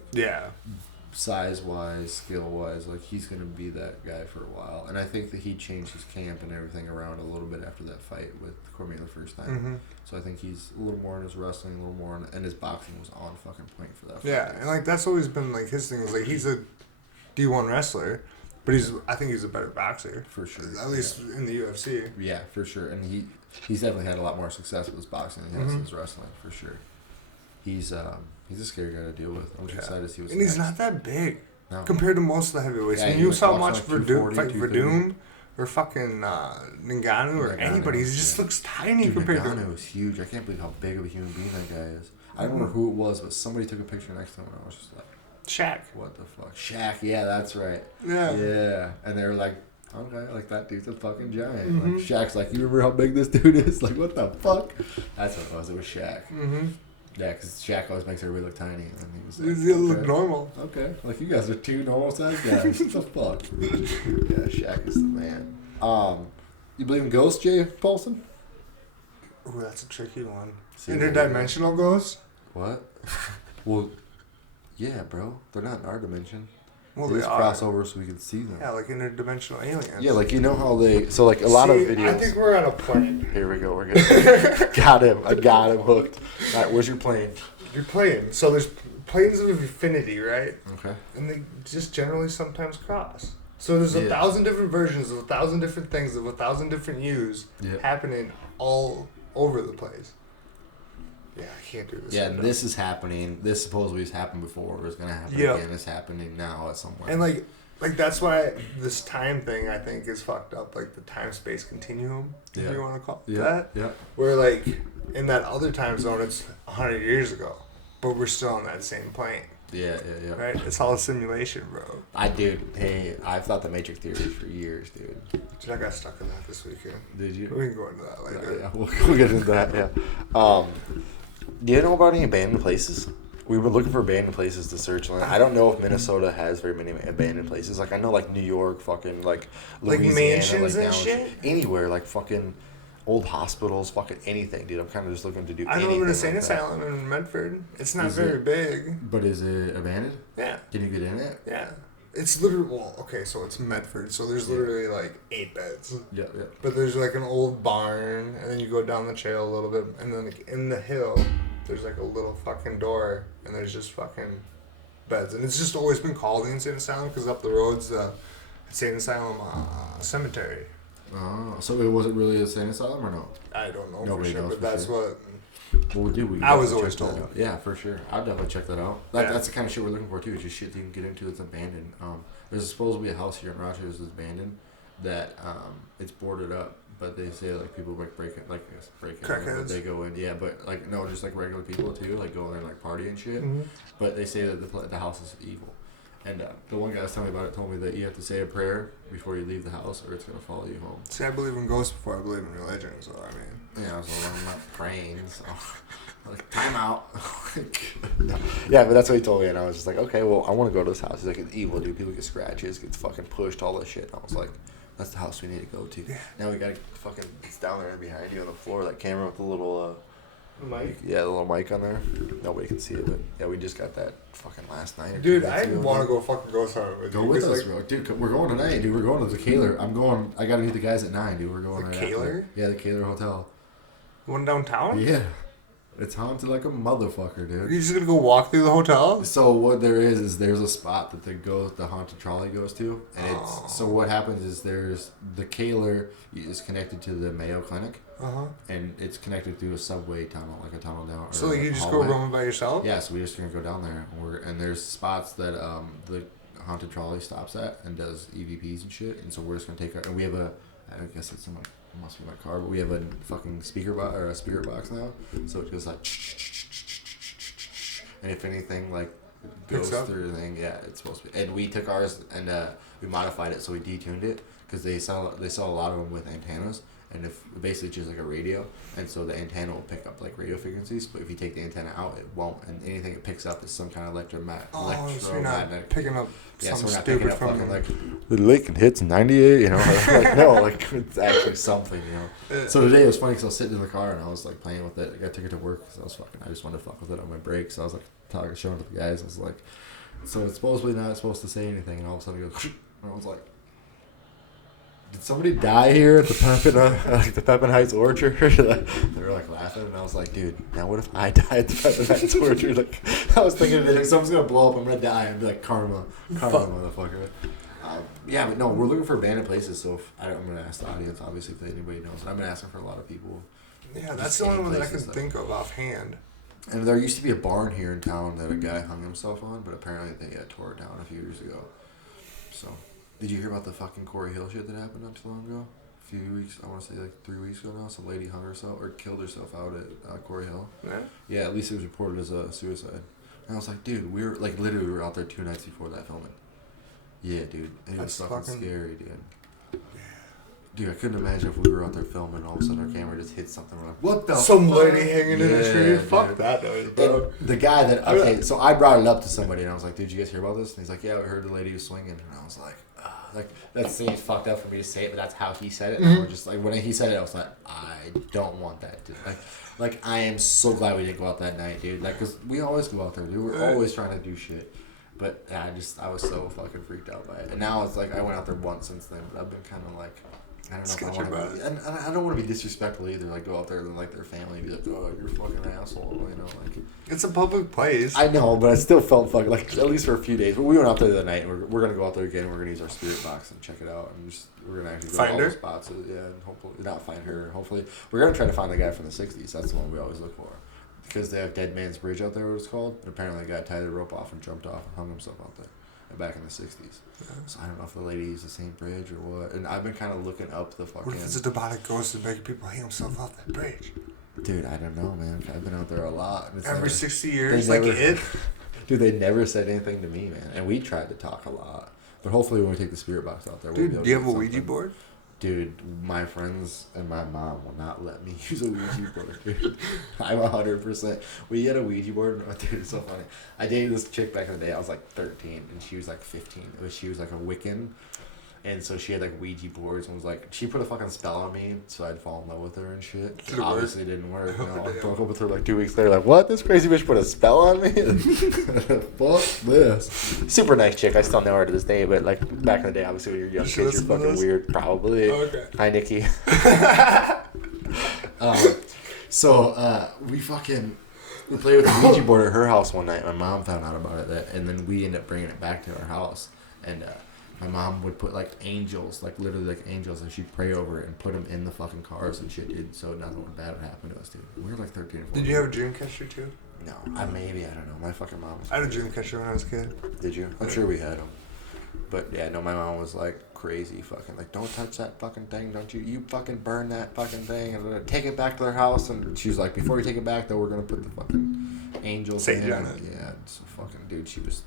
size wise, skill wise, like he's gonna be that guy for a while. And I think that he changed his camp and everything around a little bit after that fight with Cormier the first time. Mm-hmm. So I think he's a little more in his wrestling, a little more in, and his boxing was on fucking point for that fight. Yeah, and like that's always been like his thing is like he's a D1 wrestler, but I think he's a better boxer for sure. At least in the UFC. Yeah, for sure. And he's definitely had a lot more success with his boxing than he has his wrestling for sure. He's a scary guy to deal with. I'm excited to see what's and next. He's not that big compared to most of the heavyweights. Yeah, when you saw much Verdum or fucking Ngannou or anybody, he just looks tiny compared to Ngannou is huge. I can't believe how big of a human being that guy is. I don't remember who it was, but somebody took a picture next to him and I was just like, Shaq. What the fuck? Shaq, yeah, that's right. Yeah. Yeah. And they were like, okay, like that dude's a fucking giant. Like Shaq's like, you remember how big this dude is? Like, what the fuck? That's what it was. It was Shaq. Mm-hmm. Yeah, because Shaq always makes everybody look tiny. And he was like, he look normal. Okay. Like, you guys are two normal sized guys. What the fuck? Yeah, Shaq is the man. You believe in ghosts, Jay Paulson? Ooh, that's a tricky one. Interdimensional ghosts? What? Well, yeah, bro. They're not in our dimension. Well, they just cross over so we can see them. Yeah, like interdimensional aliens. Yeah, like you know how they... So, like, a lot of videos... I think we're on a plane. Here we go. We're good. Got him. I got him hooked. All right, where's your plane? Your plane. So there's planes of infinity, right? Okay. And they just generally sometimes cross. So there's 1,000 different versions of 1,000 different things of 1,000 different views happening all over the place. Yeah, I can't do this. Yeah, and this is happening. This supposedly has happened before. It's going to happen again. It's happening now at somewhere. And, like that's why this time thing, I think, is fucked up. Like, the time-space continuum, if you want to call it that. Yeah. Where, like, in that other time zone, it's 100 years ago. But we're still on that same plane. Yeah. Right? It's all a simulation, bro. I've thought the Matrix theory for years, dude. Dude, I got stuck in that this weekend. Did you? We can go into that later. Yeah, we'll get into that, yeah. Do you know about any abandoned places? We were looking for abandoned places to search. I don't know if Minnesota has very many abandoned places. Like, I know, like, New York, fucking, like, Louisiana, mansions like, and shit? Anywhere, like, fucking old hospitals, fucking anything, dude. I'm kind of just looking to do anything. I know of an insane asylum in Medford. It's not very big. But is it abandoned? Yeah. Can you get in it? Yeah. It's literally, so it's Medford, so there's literally, like, 8 beds. Yeah. But there's, like, an old barn, and then you go down the trail a little bit, and then, like, in the hill, there's, like, a little fucking door, and there's just fucking beds. And it's just always been called the Insane Asylum, because up the road's the Insane Asylum cemetery. Oh, so it wasn't really a insane asylum, or no? I don't know. Nobody for sure, knows but for that's sure. What... Well, I was always told. Yeah, for sure. I'd definitely check that out. That's the kind of shit we're looking for, too. It's just shit you can get into that's abandoned. There's supposed to be a house here in Rochester that's abandoned that it's boarded up, but they say, like, people break in. Crackheads. They go in, but, like, no, just, like, regular people, too, like, go in and, like, party and shit. Mm-hmm. But they say that the house is evil. And the one guy was telling me about it told me that you have to say a prayer before you leave the house or it's going to follow you home. See, I believe in ghosts before I believe in religion, so I mean. Yeah, so I'm not praying, so. Like, time out. No. Yeah, but that's what he told me, and I was just like, okay, well, I want to go to this house. He's like, it's evil, dude. People get scratches, get fucking pushed, all that shit. And I was like, that's the house we need to go to. Yeah. Now we got to fucking, it's down there behind you on the floor, that camera with the little, mic? Yeah, the little mic on there. Nobody can see it, but yeah, we just got that fucking last night. Dude, I want to go fucking ghost hunt with you. Go with us, bro. Dude, we're going tonight, dude. We're going to the Kaler. I got to meet the guys at 9, dude. We're going the right Kaler? After. Yeah, the Kaler Hotel. One downtown? Yeah. It's haunted like a motherfucker, dude. You're just gonna go walk through the hotel? So what there is there's a spot that the haunted trolley goes to, and so what happens is there's the Kaler is connected to the Mayo Clinic, and it's connected through a subway tunnel, like a tunnel down. So like you just go roaming by yourself? Yeah, so we're just gonna go down there, and there's spots that the haunted trolley stops at and does EVPs and shit, and so we're just gonna take and we have I guess it's in must be my car, but we have a fucking speaker box or a spirit box now, so it goes like, and if anything like goes through the thing, yeah, it's supposed to be. And we took ours and we modified it, so we detuned it because they sell a lot of them with antennas, and if basically just like a radio, and so the antenna will pick up like radio frequencies, but if you take the antenna out, it won't, and anything it picks up is some kind of electromagnetic. So you're not picking up something stupid from fucking, like the Lincoln hits 98, you know, like no, like it's actually something, you know. So today it was funny because I was sitting in the car and I was like playing with it. I took it to work because I just wanted to fuck with it on my break. So I was like showing it to the guys. I was like, so it's supposedly not supposed to say anything, and all of a sudden it goes, and I was like, did somebody die here at the Pepin Heights Orchard? They were like laughing, and I was like, dude, now what if I die at the Pepin Heights Orchard? Like, I was thinking that if someone's gonna blow up, I'm gonna die and be like, karma, motherfucker. Yeah, but no, we're looking for abandoned places. So I'm gonna ask the audience, obviously, if anybody knows. And I've been asking for a lot of people. Yeah, that's the only one that I can think of offhand. And there used to be a barn here in town that a guy hung himself on, but apparently they tore it down a few years ago. So. Did you hear about the fucking Corey Hill shit that happened not too long ago? A few weeks, I want to say like 3 weeks ago now. Some lady hung herself or killed herself out at Corey Hill. Yeah? Yeah, at least it was reported as a suicide. And I was like, dude, we were out there 2 nights before that filming. Yeah, dude. It was fucking scary, dude. Dude, I couldn't imagine if we were out there filming and all of a sudden our camera just hit something. We're like, what the Some lady hanging in the tree. Fuck that noise, bro. And the guy that, okay, so I brought it up to somebody and I was like, did you guys hear about this? And he's like, yeah, we heard the lady was swinging. And I was like, that seems fucked up for me to say it, but that's how he said it. And I was just like, when he said it, I was like, I don't want that, dude. Like, I am so glad we didn't go out that night, dude. Like, because we always go out there, dude. We're always trying to do shit. But I was so fucking freaked out by it. And now it's like, I went out there once since then, but I've been kind of like, I don't know if I want to be, and I don't want to be disrespectful either. Like, go out there and like their family and be like, oh, you're a fucking asshole, you know, like. It's a public place. I know, but I still felt fucking, like, at least for a few days. But we went out there the night, and we're going to go out there again, and we're going to use our spirit box and check it out, and we're going to actually go to all the spots. Yeah, and hopefully, not find her, hopefully. We're going to try to find the guy from the 60s. That's the one we always look for. Because they have Dead Man's Bridge out there, what it's called. And apparently a guy tied the rope off and jumped off and hung himself out there. Back in the 60s. Yeah. So I don't know if the lady used the same bridge or what. And I've been kind of looking up the fucking... What if it's a demonic ghost and making people hang themselves off that bridge? Dude, I don't know, man. I've been out there a lot. Every 60 years, like it? Dude, they never said anything to me, man. And we tried to talk a lot. But hopefully when we take the spirit box out there, we'll be able to do you have a Ouija board? Dude, my friends and my mom will not let me use a Ouija board, dude. I'm 100%. We had a Ouija board. Oh, dude, it's so funny. I dated this chick back in the day. I was like 13, and she was like 15. She was like a Wiccan. And so she had like Ouija boards and was like, she put a fucking spell on me so I'd fall in love with her and shit. It obviously didn't work. You know, I broke up with her like 2 weeks later. Like, what? This crazy bitch put a spell on me? Fuck this. Super nice chick. I still know her to this day. But like back in the day, obviously when you're young kids, you're fucking weird. Probably. Okay. Hi, Nikki. We played with the Ouija board at her house one night. My mom found out about it, and then we ended up bringing it back to our house. And my mom would put like angels, like literally like angels, and she'd pray over it and put them in the fucking cars and shit, dude. So nothing bad would happen to us, dude. We were like 13 or 14. Did you have a dream catcher too? No, I don't know. My fucking mom was. I had a dream catcher when I was a kid. Did you? I'm sure we had them. But yeah, no, my mom was like crazy fucking like, don't touch that fucking thing, don't you fucking burn that fucking thing and take it back to their house. And she was like, before you take it back though, we're gonna put the fucking angels in it. Yeah, so fucking dude, she was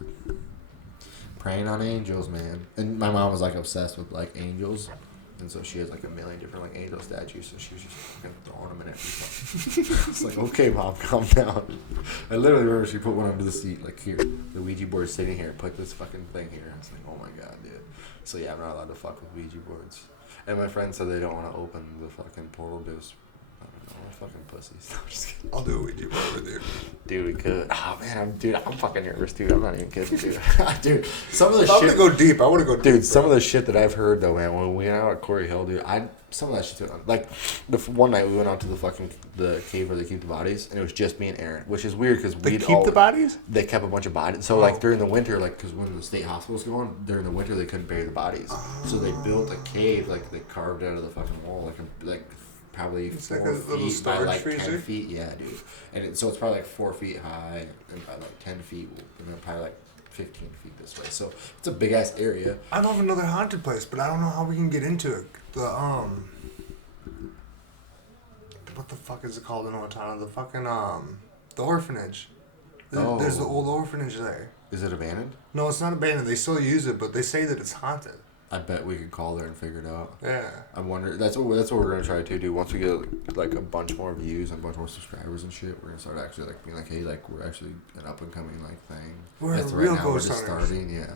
praying on angels, man. And my mom was like obsessed with like angels. And so she has like a million different like angel statues, so she was just fucking throwing them in everything. It's like, okay, Mom, calm down. I literally remember she put one under the seat, like here, the Ouija board's sitting here, put this fucking thing here. I was like, oh my god, dude. So yeah, I'm not allowed to fuck with Ouija boards. And my friend said they don't want to open the fucking portal to I don't know, fucking pussies. No, I'm just kidding. I'll do a Ouija board with you. Dude, we could. Oh man, I'm fucking nervous, dude. I'm not even kidding, dude. Dude, some of the shit. I want to go deep. I want to go deep. Dude, some of the shit that I've heard though, man. When we went out at Quarry Hill, dude, some of that shit. Like the one night we went out to the cave where they keep the bodies, and it was just me and Aaron, which is weird because we keep the bodies. They kept a bunch of bodies. So like during the winter, like because when the state hospital's going during the winter, they couldn't bury the bodies, so they built a cave like they carved out of the fucking wall, like. Probably it's 4 like feet by like freezer. 10 feet. Yeah, dude. And so it's probably like 4 feet high and probably like 10 feet and then probably like 15 feet this way. So it's a big ass area. I know of another haunted place, but I don't know how we can get into it. What the fuck is it called in Owatonna? The fucking the orphanage. There's the old orphanage there. Is it abandoned? No, it's not abandoned. They still use it, but they say that it's haunted. I bet we could call there and figure it out. Yeah. I wonder. That's what we're gonna try to do. Once we get like a bunch more views and a bunch more subscribers and shit, we're gonna start actually like being like, hey, like we're actually an up and coming like thing. We're real right now we're just starting. Yeah.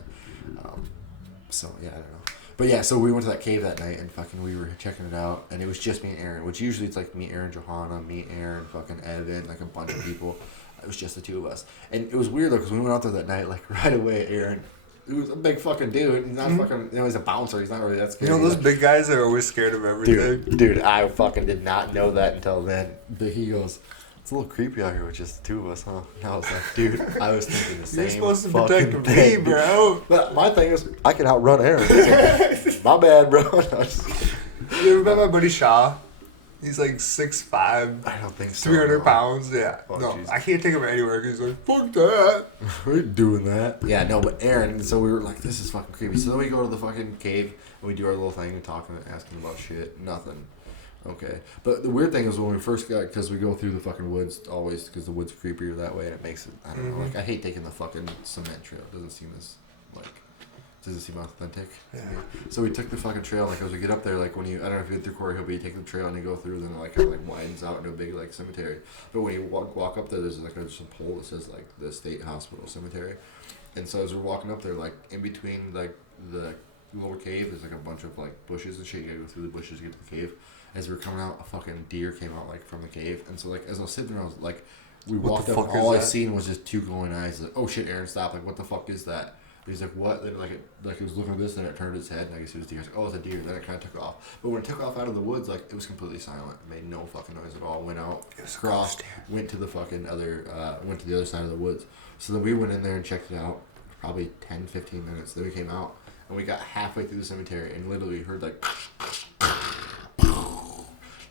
So yeah, I don't know. But yeah, so we went to that cave that night and fucking we were checking it out and it was just me and Aaron, which usually it's like me, Aaron, Johanna, me, Aaron, fucking Evan, like a bunch of people. It was just the two of us, and it was weird though because we went out there that night, like right away, Aaron. He was a big fucking dude. He's not fucking. You know, he's a bouncer. He's not really that scary. You know, those big guys are always scared of everything. Dude, I fucking did not know that until then. But he goes, "It's a little creepy out here with just the two of us, huh?" And I was like, "Dude, I was thinking the same." You're supposed to protect me, bro. But my thing is, I can outrun Aaron. So, my bad, bro. No, just you ever met my buddy Shaw? He's like 6'5". I don't think so. 300 pounds, yeah. Oh, no, geez. I can't take him anywhere because he's like, fuck that. We're doing that. Yeah, no, but Aaron, so we were like, this is fucking creepy. So then we go to the fucking cave and we do our little thing and talking and asking about shit. Nothing. Okay. But the weird thing is when we first got, because we go through the fucking woods always, because the woods are creepier that way and it makes it, I don't know, like I hate taking the fucking cement trail. It doesn't seem as, like, doesn't seem authentic. Yeah. So we took the fucking trail, like as we get up there, like when you, I don't know if you get through Quarry Hill, but you take the trail and you go through, then it like kind of like widens out into a big like cemetery. But when you walk up there, there's like a pole that says like the state hospital cemetery. And so as we're walking up there, like in between like the little cave, there's like a bunch of like bushes and shit. You gotta go through the bushes to get to the cave. As we were coming out, a fucking deer came out like from the cave. And so like as I was sitting there, I was like, we walked up, all I seen was just two glowing eyes. Like, oh shit, Aaron, stop! Like what the fuck is that? He's like, what? Then like he was looking at this, and it turned his head, and I guess it was deer. I was like, oh, it's a deer. Then it kind of took off. But when it took off out of the woods, like it was completely silent. It made no fucking noise at all. Went out, crossed, went to the fucking went to the other side of the woods. So then we went in there and checked it out. Probably 10, 15 minutes. Then we came out, and we got halfway through the cemetery, and literally heard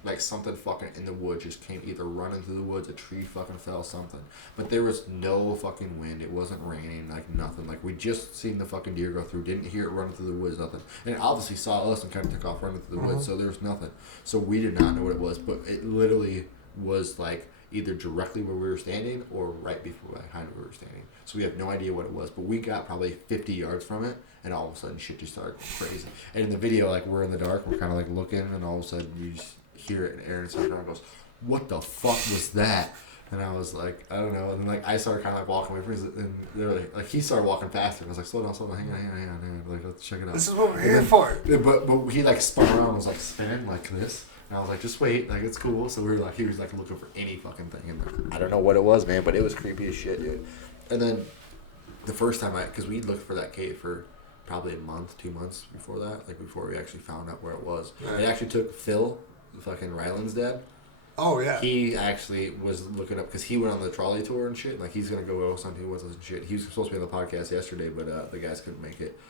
like something fucking in the woods just came either running through the woods, a tree fucking fell, something. But there was no fucking wind. It wasn't raining, like nothing. Like we just seen the fucking deer go through, didn't hear it running through the woods, nothing. And it obviously saw us and kind of took off running through the woods, so there was nothing. So we did not know what it was, but it literally was like either directly where we were standing or right behind where we were standing. So we have no idea what it was, but we got probably 50 yards from it, and all of a sudden shit just started going crazy. And in the video, like we're in the dark, we're kind of like looking, and all of a sudden you just hear it, and Aaron turns around and goes, what the fuck was that? And I was like, I don't know. And then like I started kind of like walking away from him, and they're like he started walking faster. I was like, slow down, hang on. Like, let's check it out. This is what we're here for. But he like spun around and was like spinning like this. And I was like, just wait, like it's cool. So we were like, he was like looking for any fucking thing. And I don't know what it was, man, but it was creepy as shit, dude. And then the first time because we looked for that cave for probably a month, 2 months before that, like before we actually found out where it was. Right. It actually took Phil, fucking Ryland's dad. Oh, yeah. He actually was looking up, because he went on the trolley tour and shit. Like, he's going to go something with us and shit. He was supposed to be on the podcast yesterday, but the guys couldn't make it.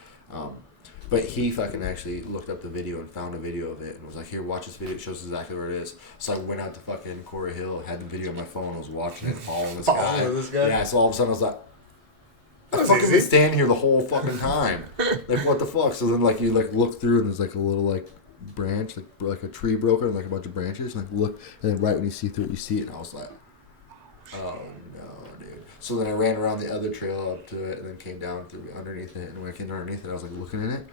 But he fucking actually looked up the video and found a video of it and was like, here, watch this video. It shows exactly where it is. So I went out to fucking Quarry Hill, had the video on my phone, I was watching it, following this guy. Yeah, so all of a sudden I was like, I fucking been standing here the whole fucking time. Like, what the fuck? So then, like, you, like, look through and there's, like, a little, like, branch, like a tree broken, and like a bunch of branches, and like look, and then right when you see through it, you see it, and I was like, oh no, dude. So then I ran around the other trail up to it and then came down through underneath it. And when I came down underneath it, I was like looking in it.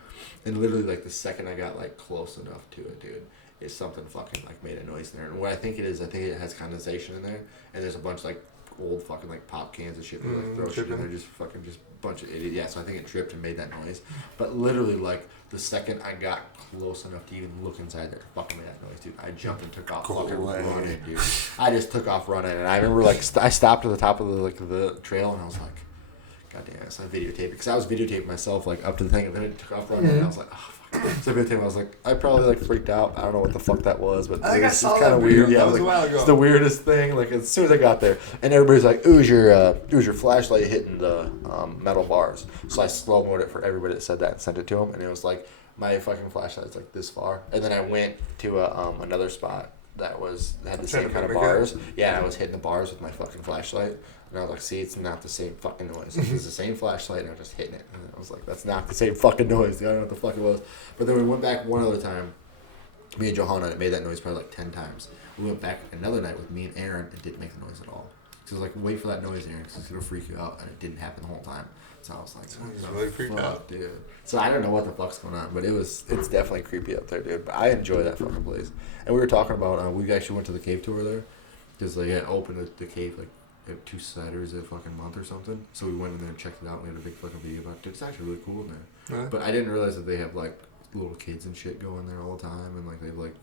And literally like the second I got like close enough to it, dude, is something fucking like made a noise in there. And what I think it has condensation in there. And there's a bunch of like old fucking like pop cans and shit. Like throw shit in there, just bunch of idiots. Yeah, so I think it tripped and made that noise. But literally like the second I got close enough to even look inside there, fucking made that noise, dude. I jumped and took off running, dude. I just took off running, and I remember like I stopped at the top of the trail, and I was like, God damn, so I videotaped it because I was videotaping myself like up to the thing, and then it took off running, and I was like, oh fuck. So I videotaped. I was like, I probably like freaked out. I don't know what the fuck that was, but it was kind of weird. Yeah, it was, like, it's the weirdest thing. Like as soon as I got there, and everybody's like, "It was your flashlight hitting the metal bars." So I slow-moed it for everybody that said that and sent it to them, and it was like my fucking flashlight's like this far. And then I went to another spot that had the same kind of bars. Yeah, and I was hitting the bars with my fucking flashlight. And I was like, see, it's not the same fucking noise. It's the same flashlight, and I'm just hitting it. And I was like, that's not the same fucking noise. I don't know what the fuck it was. But then we went back one other time. Me and Johanna made that noise probably like 10 times. We went back another night with me and Aaron. It didn't make the noise at all. So I was like, wait for that noise, Aaron, because it's going to freak you out. And it didn't happen the whole time. So I was like, what really freaked out, dude. So I don't know what the fuck's going on, but it's definitely creepy up there, dude. But I enjoy that fucking place. And we were talking about, we actually went to the cave tour there. Because they had opened the cave like 2 Saturdays a fucking month or something. So we went in there and checked it out. And we had a big fucking video about it. It's actually really cool in there. Really? But I didn't realize that they have like little kids and shit going there all the time, and like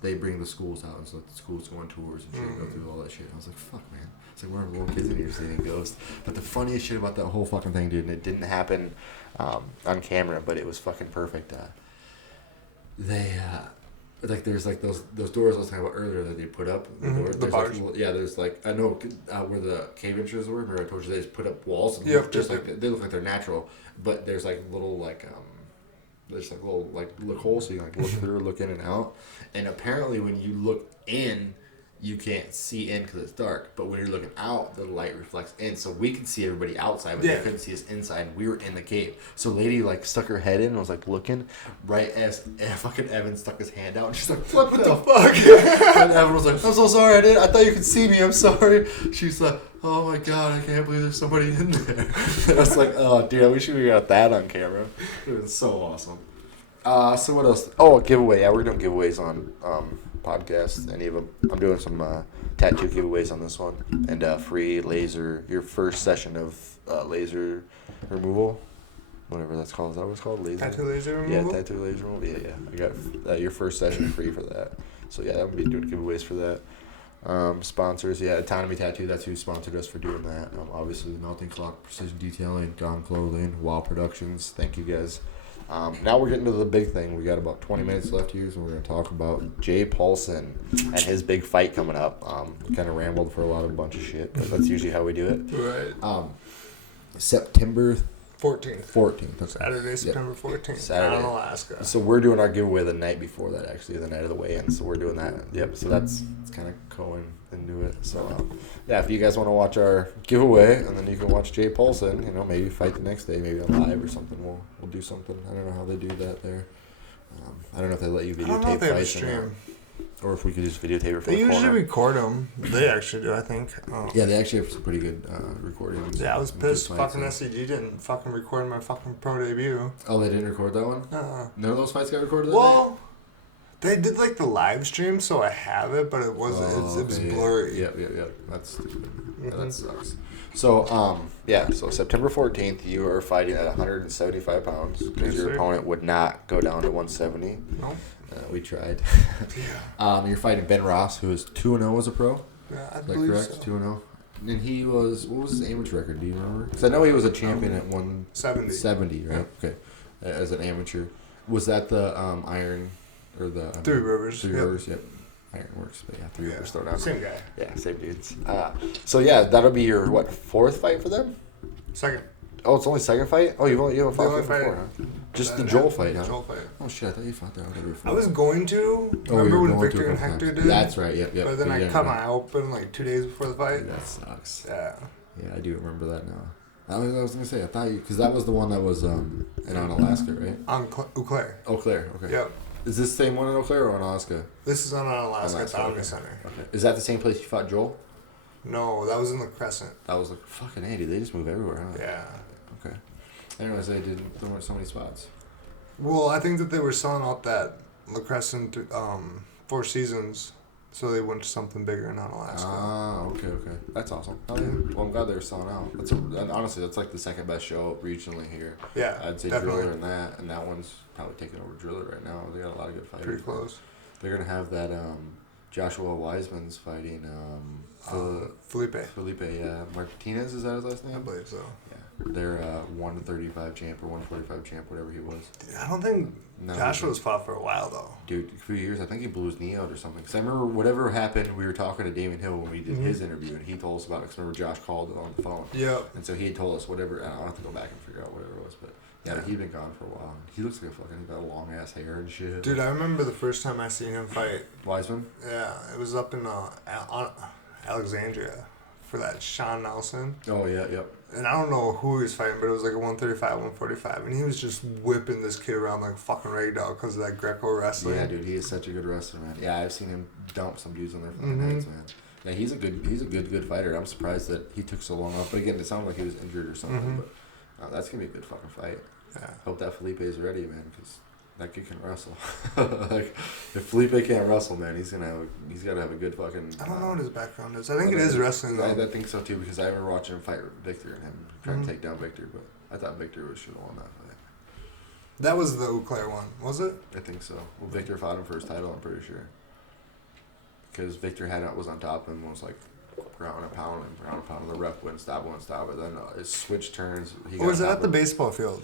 they bring the schools out, and so the schools go on tours and shit, go through all that shit. I was like, fuck, man. It's like we're little kids in here seeing ghosts. But the funniest shit about that whole fucking thing, dude, and it didn't happen on camera, but it was fucking perfect. Like there's like those doors I was talking about earlier that they put up. The bars. Like, there's like I know where the cave entrances were. Remember I told you they just put up walls and they look like they're natural, but there's like little there's like little like look holes so you can like look through, look in and out. And apparently when you look in, you can't see in because it's dark. But when you're looking out, the light reflects in, so we could see everybody outside, but they couldn't see us inside. And we were in the cave, so lady like stuck her head in and was like looking right as fucking Evan stuck his hand out, and she's like, "What the fuck?" And Evan was like, "I'm so sorry, I thought you could see me. I'm sorry." She's like, "Oh my god, I can't believe there's somebody in there." And I was like, "Oh, dude, I wish we got that on camera. It was so awesome." So what else? Oh, a giveaway. Yeah, we're doing giveaways on podcasts, any of them. I'm doing some tattoo giveaways on this one, and free laser, your first session of laser removal, whatever that's called. Is that what it's called? Laser? Tattoo laser removal? Yeah, tattoo laser removal. Yeah. I got your first session free for that. So yeah, I'm be doing giveaways for that. Sponsors, Autonomy Tattoo, that's who sponsored us for doing that. Obviously, the Melting Clock, Precision Detailing, Gone Clothing, Wow Productions. Thank you guys. Now we're getting to the big thing. We got about 20 minutes left here, so we're going to talk about Jay PAULSON and his big fight coming up. Kind of rambled for a bunch of shit, but that's usually how we do it. Right. September 14th. Saturday, September 14th. Saturday. Out in Alaska. So we're doing our giveaway the night before that, actually, the night of the weigh-in. So we're doing that. Yep. So it's kind of going into it. So if you guys want to watch our giveaway, and then you can watch Jay PAULSON, maybe fight the next day, maybe on live or something. We'll do something. I don't know how they do that there. I don't know if they let you videotape fights or not. Or if we could just videotape it from the corner. They usually record them. They actually do, I think. Yeah, they actually have some pretty good recordings. Yeah, I was pissed fucking SCG didn't fucking record my fucking pro debut. Oh, they didn't record that one? None of those fights got recorded? Well, they did like the live stream, so I have it, but it wasn't. It was blurry. Yep. That's stupid. Mm-hmm. Yeah, that sucks. So, so September 14th, you are fighting at 175 pounds because your opponent would not go down to 170. No. We tried. You're fighting Ben Ross, who is 2-0 as a pro. Yeah, I believe correct? so. 2-0. And he was, what was his amateur record? Do you remember? Because I know he was a champion at 170, right? Yeah. Okay. As an amateur. Was that the iron or the Three Rivers? Three Rivers, yep. Ironworks, but Three Rivers thrown out. Same guy. Yeah, same dudes. So that'll be your fourth fight for them? Second. Oh, it's only second fight? Oh, you haven't fought before, huh? Just the Joel fight, huh? Joel fight. Oh shit, I thought you fought that other before. I was going to. Remember when Victor and Hector did? That's right, yep. But then I cut my eye open like 2 days before the fight. That sucks. Yeah. Yeah, I do remember that now. I was gonna say, I thought you, because that was the one that was on Alaska, right? On Eau Claire. Eau Claire, okay. Yep. Is this the same one in Eau Claire or on Alaska? This is on Alaska at the Omni Center. Okay. Is that the same place you fought Joel? No, that was in the Crescent. That was like fucking 80. They just move everywhere, huh? Yeah. Okay. I didn't realize there weren't so many spots. Well, I think that they were selling out that La Crescent, Four Seasons, so they went to something bigger in Alaska. Ah, okay. That's awesome. Oh, yeah. Well, I'm glad they were selling out. And honestly, that's like the second best show regionally here. Yeah, I'd say definitely. Driller and that one's probably taking over Driller right now. They got a lot of good fighters. Pretty close. They're gonna have that Joshua Wiseman's fighting Felipe. Yeah. Martinez, is that his last name? I believe so. Yeah. They're 135 champ or 145 champ, whatever he was. I don't think Joshua's fought for a while, though. Dude, a few years. I think he blew his knee out or something. Because I remember whatever happened, we were talking to Damon Hill when we did his interview, and he told us about it. Because remember, Josh called it on the phone. Yeah. And so he had told us whatever, and I'll have to go back and figure out whatever it was. But yeah, he'd been gone for a while. He looks like he got long ass hair and shit. Dude, I remember the first time I seen him fight. Wiseman? Yeah, it was up in Alexandria for that Sean Nelson. Oh, yeah, yep. And I don't know who he was fighting, but it was like a 135, 145. And he was just whipping this kid around like a fucking ragdoll because of that Greco wrestling. Yeah, dude, he is such a good wrestler, man. Yeah, I've seen him dump some dudes on their fucking heads, man. Yeah, he's a good fighter. I'm surprised that he took so long off. But again, it sounded like he was injured or something. But that's going to be a good fucking fight. Yeah. Hope that Felipe is ready, man, because that kid can wrestle. Like, if Felipe can't wrestle, man, he's got to have a good fucking. I don't know what his background is. I think it is wrestling though. I think so too, because I remember watching him fight Victor and him trying to take down Victor, but I thought Victor should have won that fight. That was the Eau Claire one, was it? I think so. Well, Victor fought him for his title, I'm pretty sure. Because Victor was on top of him, was like ground and pound. The ref wouldn't stop, but then it switched turns. Or was it at the baseball field?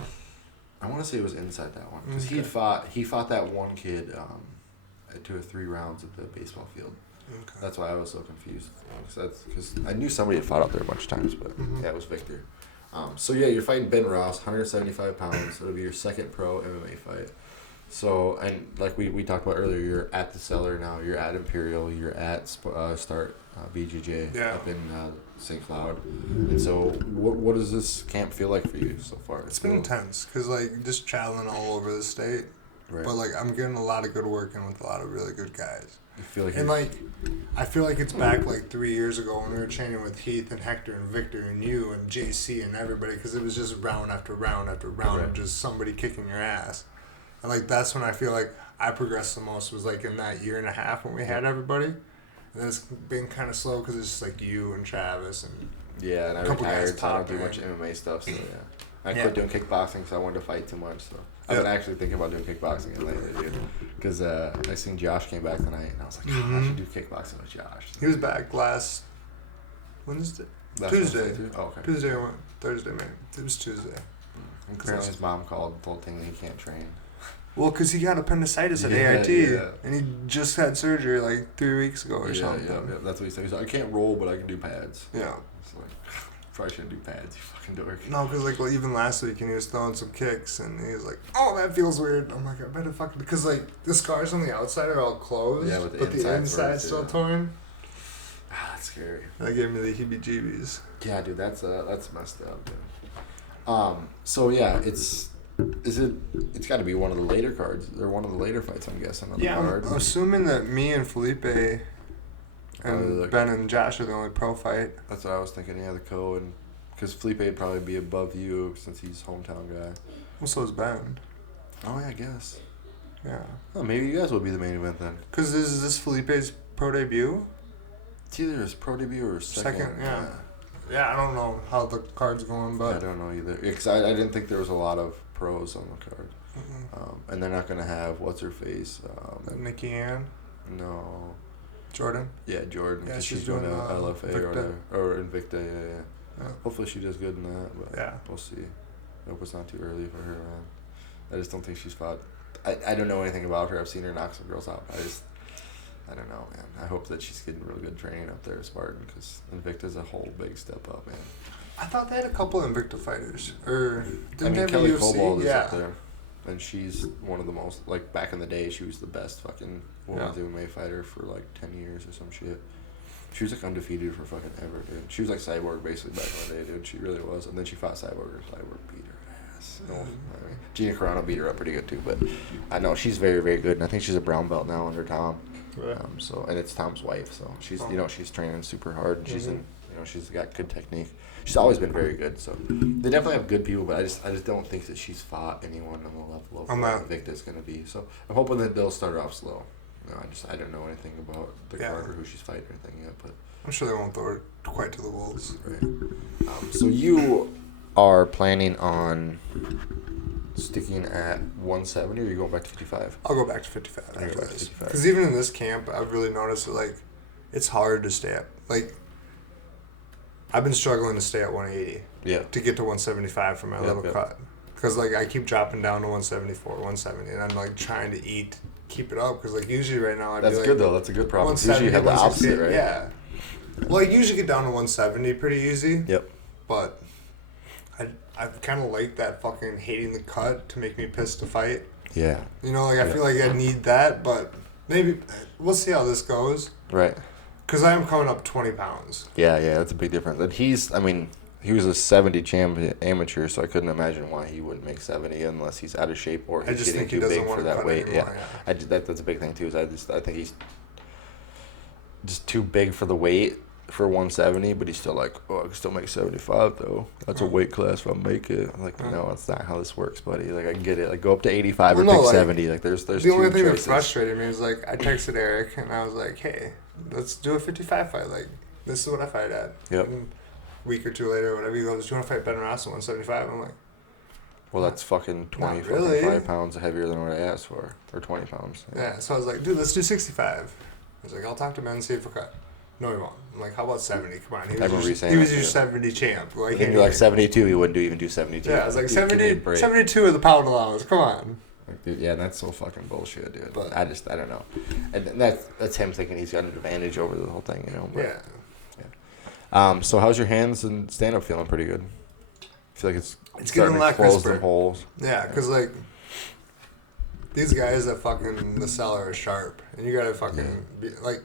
I want to say it was inside that one because he fought that one kid to 3 rounds at the baseball field. Okay. That's why I was so confused. Because I knew somebody had fought out there a bunch of times, but yeah, it was Victor. So yeah, you're fighting Ben Ross, 175 pounds. It'll be your second pro MMA fight. So, and like we talked about earlier, you're at the Cellar now. You're at Imperial. You're at Start BJJ up in St. Cloud. And so, what does this camp feel like for you so far? It's been intense because like just traveling all over the state. Right. But like I'm getting a lot of good work in with a lot of really good guys. You feel like I feel like it's back like 3 years ago when we were training with Heath and Hector and Victor and you and JC and everybody because it was just round after round after round of just somebody kicking your ass. And like that's when I feel like I progressed the most was like in that year and a half when we had everybody. And then it's been kind of slow because it's just like you and Travis and and I retired, so I don't do much MMA stuff. So I quit doing kickboxing because I wanted to fight too much. So I've been actually thinking about doing kickboxing lately, dude. Because I seen Josh came back tonight, and I was like, I should do kickboxing with Josh. He was back last Wednesday, Tuesday. Oh, okay. Tuesday or Thursday, man. It was Tuesday. And apparently his mom called and told him that he can't train. Well, because he got appendicitis at AIT, and he just had surgery like 3 weeks ago or something. Yeah, that's what he said. He's like, I can't roll, but I can do pads. Yeah. It's like, probably shouldn't do pads, you fucking dork. No, because like even last week, and he was throwing some kicks, and he was like, oh, that feels weird. I'm like, I better fucking... Because like, the scars on the outside are all closed, but the inside's still torn. That's scary. That gave me the heebie-jeebies. Yeah, dude, that's messed up, dude. So yeah, it's got to be one of the later cards or one of the later fights, I'm guessing, on the card. I'm assuming that me and Felipe and Ben and Josh are the only pro fight. That's what I was thinking. Yeah, the co, and because Felipe would probably be above you since he's hometown guy. Well, so is Ben. Oh yeah, I guess. Yeah. Oh, maybe you guys will be the main event then. Because is this Felipe's pro debut? It's either his pro debut or second. Yeah, I don't know how the card's going, but I don't know either. Because I didn't think there was a lot of pros on the card. And they're not gonna have what's her face. Nikki Ann. No. Jordan. Yeah, Jordan. Yeah, she's doing LFA or Invicta. Yeah. Hopefully she does good in that. But we'll see. I hope it's not too early for her, man. I just don't think she's fought. I don't know anything about her. I've seen her knock some girls out. I don't know, man. I hope that she's getting real good training up there at Spartan because Invicta's a whole big step up, man. I thought they had a couple Invicta fighters. Or didn't they have Kelly UFC? Cobalt is up there. And she's one of the most, like, back in the day, she was the best fucking women's MMA fighter for, like, 10 years or some shit. She was, like, undefeated for fucking ever, dude. She was, like, Cyborg, basically, back in the day, dude. She really was. And then she fought Cyborg, and Cyborg beat her ass. I mean, Gina Carano beat her up pretty good, too. But I know she's very, very good. And I think she's a brown belt now under Tom. Right. And it's Tom's wife, so she's she's training super hard. And she's she's got good technique. She's always been very good. So they definitely have good people, but I just don't think that she's fought anyone on the level of what Victor's gonna be. So I'm hoping that they'll start off slow. I don't know anything about the card or who she's fighting or anything yet, but I'm sure they won't throw her quite to the wolves. Right. So you are planning on sticking at 170, or are you going back to 55? I'll go back to 55. Because even in this camp, I've really noticed that, like, it's hard to stay at, like, I've been struggling to stay at 180. Yeah. To get to 175 for my little cut. Because, like, I keep dropping down to 174, 170, and I'm, like, trying to keep it up. Because, like, usually right now That's good, though. That's a good problem. Usually you have the opposite, right? Yeah. Well, I usually get down to 170 pretty easy. Yep. But I kind of like that fucking hating the cut to make me pissed to fight. Yeah. You know, like, I feel like I need that, but maybe we'll see how this goes. Right. Because I am coming up 20 pounds. Yeah, that's a big difference. And he was a 70 champion amateur, so I couldn't imagine why he wouldn't make 70 unless he's out of shape or he's getting too big for that weight. Anymore, yeah. That's a big thing, too. Is I think he's just too big for the weight for 170, but he's still like, I can still make 75 though. That's a weight class if I make it. I'm like, no, that's not how this works, buddy. Like, I can get it. Like, go up to 85 or pick 70. Like, there's the only thing that frustrated me is, like, I texted Eric and I was like, hey, let's do a 55 fight. Like, this is what I fight at. Yep. And a week or two later, whatever, he goes, do you want to fight Ben Ross at 175? I'm like, well, that's fucking 25 pounds heavier than what I asked for. Or 20 pounds. Yeah, so I was like, dude, let's do 65. I was like, I'll talk to Ben and see if we'll cut. No, he won't. I'm like, how about 70? Come on. He was your 70 champ. Like, you're like 72, he wouldn't even do 72. Yeah, I was like, 72 of the pound allowance. Come on. Like, dude, yeah, that's so fucking bullshit, dude. But I don't know. And that's him thinking he's got an advantage over the whole thing, you know? But, yeah. So how's your hands and stand-up feeling? Pretty good? I feel like it's getting a lot close crisper. Them holes. Yeah, because, like, these guys that fucking the cellar are sharp. And you got to fucking be, like...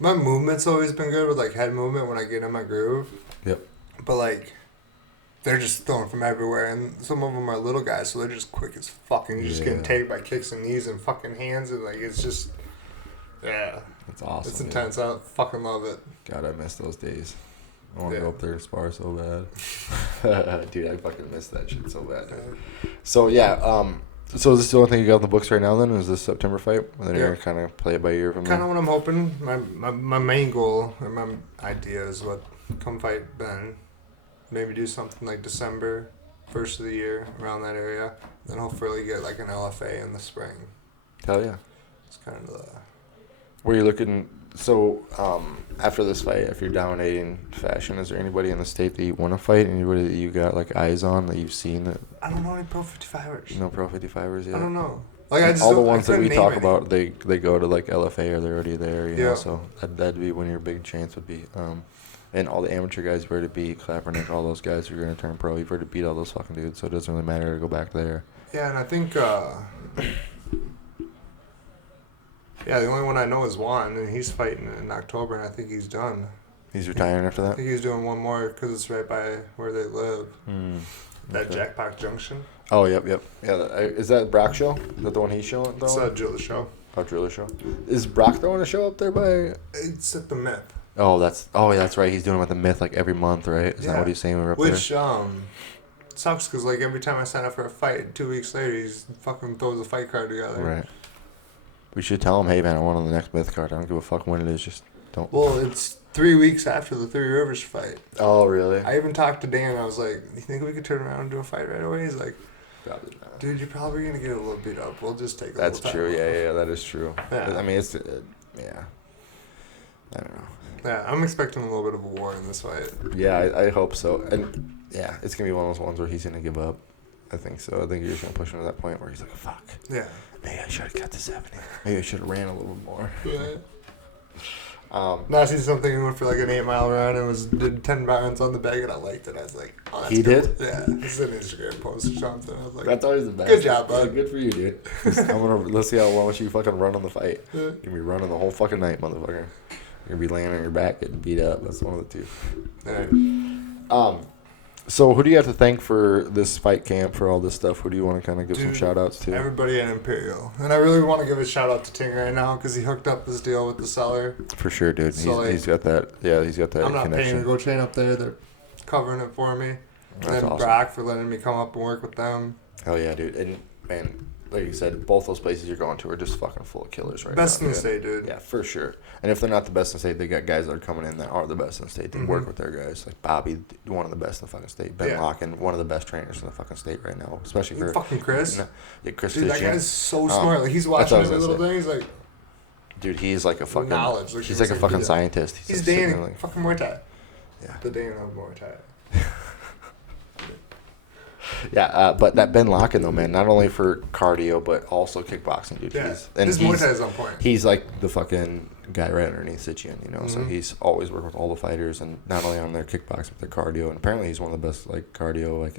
My movement's always been good with, like, head movement when I get in my groove. Yep. But, like, they're just throwing from everywhere. And some of them are little guys, so they're just quick as fucking. You're just getting tagged by kicks and knees and fucking hands. And, like, it's just, It's awesome. It's intense. I fucking love it. God, I miss those days. I want to go up there and spar so bad. Dude, I fucking miss that shit so bad. So, so is this the only thing you got in the books right now then? Is this September fight? And then you're going to kind of play it by ear from there? Kind of what I'm hoping. My main goal or my idea is come fight Ben. Maybe do something like December, first of the year, around that area. Then hopefully get like an LFA in the spring. Hell yeah. It's kind of the... Were you looking... So, after this fight, if you're dominating fashion, is there anybody in the state that you want to fight? Anybody that you got, like, eyes on that you've seen? That I don't know any Pro 55ers. No Pro 55ers yet? I don't know. Like, I just all the ones that we talk about, they go to, like, LFA or they're already there, you know? So, that'd be when your big chance would be. And all the amateur guys you've already beat, Kaepernick, all those guys who are going to turn pro, you've already beat all those fucking dudes, so it doesn't really matter to go back there. Yeah, and I think... Yeah, the only one I know is Juan, and he's fighting in October, and I think he's done. He's retiring after that? I think he's doing one more because it's right by where they live. That Jackpot Junction. Oh, yep. Yeah, is that Brock show? Is that the one he's showing? It's a Driller show. Oh, Driller show. Is Brock throwing a show up there by... It's at the Myth. Oh, that's right. He's doing it at the Myth like every month, right? Is that what he's saying when we're up there? Which, sucks because, like, every time I sign up for a fight, 2 weeks later, he fucking throws a fight card together. Right. We should tell him, hey, man, I want on the next Myth card. I don't give a fuck when it is. Just don't. Well, it's 3 weeks after the Three Rivers fight. Oh, really? I even talked to Dan. I was like, you think we could turn around and do a fight right away? He's like, probably not. Dude, you're probably going to get a little beat up. We'll just take a That's little time. True. Yeah, that is true. Yeah. I mean, it's, yeah. I don't know. Yeah, I'm expecting a little bit of a war in this fight. Yeah, I hope so. And, yeah, it's going to be one of those ones where he's going to give up. I think so. I think you're just going to push him to that point where he's like, fuck. Yeah. Maybe I should have got to 70. Maybe I should have ran a little bit more. Yeah. Now I see something he went for like an 8-mile run and did 10 rounds on the bag and I liked it. I was like, oh, that's he good. did? Yeah. This is an Instagram post or something. I was like, that's always the best. Good job, bud. Good for you, dude. Let's see how long you fucking run on the fight. You're going to be running the whole fucking night, motherfucker. You're going to be laying on your back getting beat up. That's one of the two. All right. So who do you have to thank for this fight camp, for all this stuff? Who do you want to kind of give some shout outs to? Everybody at Imperial. And I really want to give a shout out to Ting right now because he hooked up this deal with the seller. For sure, dude. So he's got that. Yeah, he's got that. I'm not connection. paying to go train up there. They're covering it for me. That's and then awesome. Brock for letting me come up and work with them. Hell yeah, dude. And man, like you said, both those places you're going to are just fucking full of killers right now. Best in the state, dude. Yeah, for sure. And if they're not the best in the state, they got guys that are coming in that are the best in the state. They work with their guys. Like Bobby, one of the best in the fucking state. Ben Locken, one of the best trainers in the fuking state right now. Especially for fucking Chris. Yeah, Chris. Dude, that guy's so smart. Like he's watching every little thing. He's like, dude, he's like a fucking knowledge. He's like a fucking scientist. He's Danny fucking Muay Thai. Yeah. The Danny of Muay Thai. Yeah, but that Ben Locken though, man, not only for cardio but also kickboxing, dude. Yeah, his Muay Thai is on point. He's like the fucking guy right underneath Sitchin, you know. So he's always working with all the fighters, and not only on their kickboxing but their cardio. And apparently he's one of the best like cardio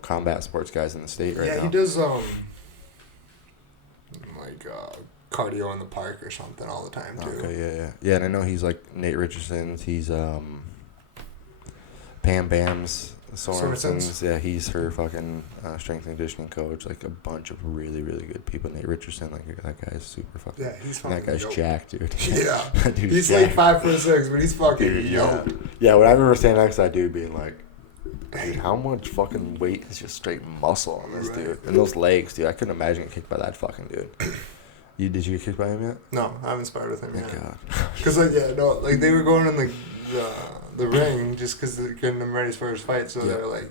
combat sports guys in the state right now. Yeah, he does cardio in the park or something all the time too. Okay, yeah. And I know he's like Nate Richardson's. He's Pam Bam's. Sorensen's, yeah, he's her fucking strength and conditioning coach. Like a bunch of really, really good people. Nate Richardson, like that guy's super fucking. Yeah, he's fucking. That guy's jacked, dude. Yeah, he's jacked. like 5'6", but he's fucking. Dude, yeah. When I remember standing next to that dude, being like, dude, how much fucking weight is just straight muscle on this dude? And those legs, dude. I couldn't imagine getting kicked by that fucking dude. Did you get kicked by him yet? No, I haven't sparred with him yet. God. Because they were going in the ring just because they're getting him ready for his fight, so they're like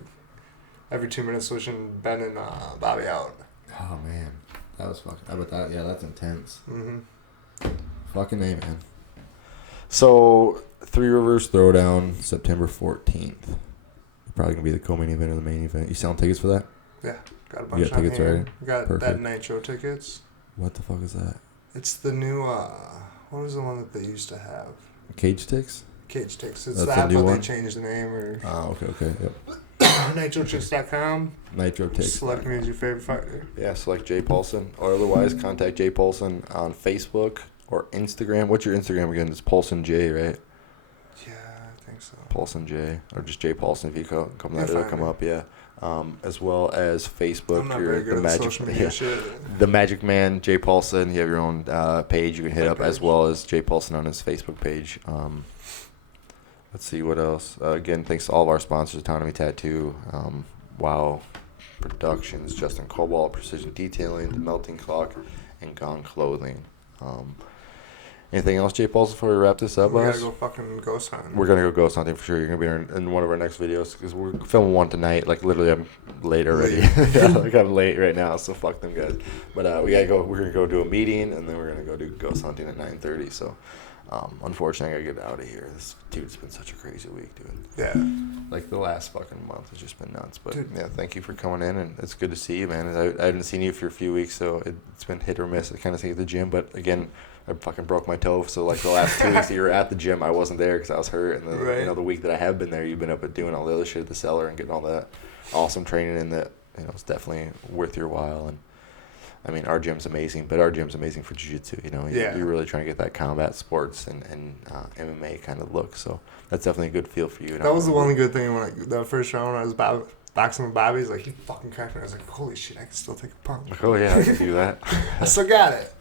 every 2 minutes switching Ben and Bobby out. Oh man, that was fucking. I bet that. Yeah, that's intense. Fucking A, man. So, Three Rivers Throwdown, September 14th. Probably gonna be the co-main event or the main event. You selling tickets for that? Yeah, got a bunch. You got tickets ready? Got Perfect. That Nitro tickets. What the fuck is that? It's the new. What was the one that they used to have? Cage Ticks. Cage Ticks. It's that, but they changed the name or. Oh, okay, yep. NitroTicks.com. Nitro Ticks. Select me as your favorite fighter. Yeah, select Jay Paulson. Or otherwise, contact Jay Paulson on Facebook or Instagram. What's your Instagram again? It's Paulson J, right? Yeah, I think so. Paulson J. Or just Jay Paulson if you come that, it'll come up, yeah. As well as Facebook. I'm not very good at social media shit. The Magic Man, Jay Paulson. You have your own page you can hit up, as well as Jay Paulson on his Facebook page. Let's see what else. Again, thanks to all of our sponsors: Autonomy Tattoo, Wow Productions, Justin Cobalt, Precision Detailing, The Melting Clock, and Gone Clothing. Anything else, Jay Paulson, before we wrap this up? We gotta go fucking ghost hunting. We're gonna go ghost hunting for sure. You're gonna be in one of our next videos because we're filming one tonight. Like literally, I'm late already. Like I'm late right now, so fuck them guys. But we gotta go. We're gonna go do a meeting, and then we're gonna go do ghost hunting at 9:30. So. Unfortunately, I gotta get out of here. It's been such a crazy week, dude. Yeah. Like the last fucking month has just been nuts. But yeah, thank you for coming in, and it's good to see you, man. I haven't seen you for a few weeks, so it's been hit or miss. I kind of see at the gym, but again, I fucking broke my toe. So like the last 2 weeks that you were at the gym, I wasn't there because I was hurt. And the week that I have been there, you've been up at doing all the other shit at the cellar and getting all that awesome training in that. It's definitely worth your while. And I mean, our gym's amazing, but our gym's amazing for jiu-jitsu, You're really trying to get that combat sports and MMA kind of look, so that's definitely a good feel for you. That was the one good thing when the first round when I was boxing with Bobby, he's like, he fucking cracked me. I was like, holy shit, I can still take a punch. Like, oh yeah, I can do that. I still got it.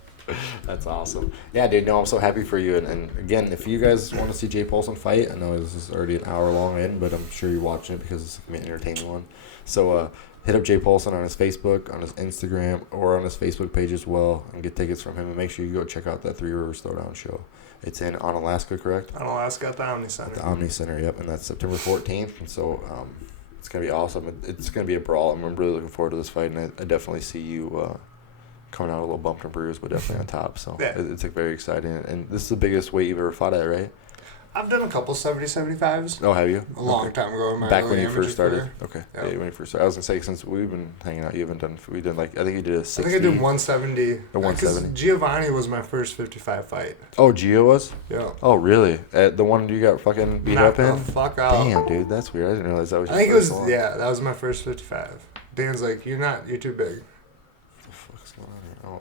That's awesome. Yeah, dude, no, I'm so happy for you. And again, if you guys want to see Jay Paulson fight, I know this is already an hour long in, but I'm sure you're watching it because it's going to be an entertaining one. So, hit up Jay Paulson on his Facebook, on his Instagram, or on his Facebook page as well, and get tickets from him. And make sure you go check out that Three Rivers Throwdown show. It's in Alaska, correct? Alaska at the Omni Center. The Omni Center, yep. And that's September 14th. And so it's going to be awesome. It's going to be a brawl. I'm really looking forward to this fight. And I definitely see you coming out a little bumped and bruised, but definitely on top. So it's very exciting. And this is the biggest weight you've ever fought at, right? I've done a couple 70-75s. Oh, have you? A long time ago. Back when you first started? Okay. Yep. Yeah, when you first started. I was going to say, since we've been hanging out, you haven't done, I think you did a 60. I think I did 170. A 170. Giovanni was my first 55 fight. Oh, Gio was? Yeah. Oh, really? The one you got fucking beat up in? Fuck out. Damn, dude, that's weird. I didn't realize that was your first first one. Yeah, that was my first 55. Dan's like, you're too big. What the fuck's going on here? Oh.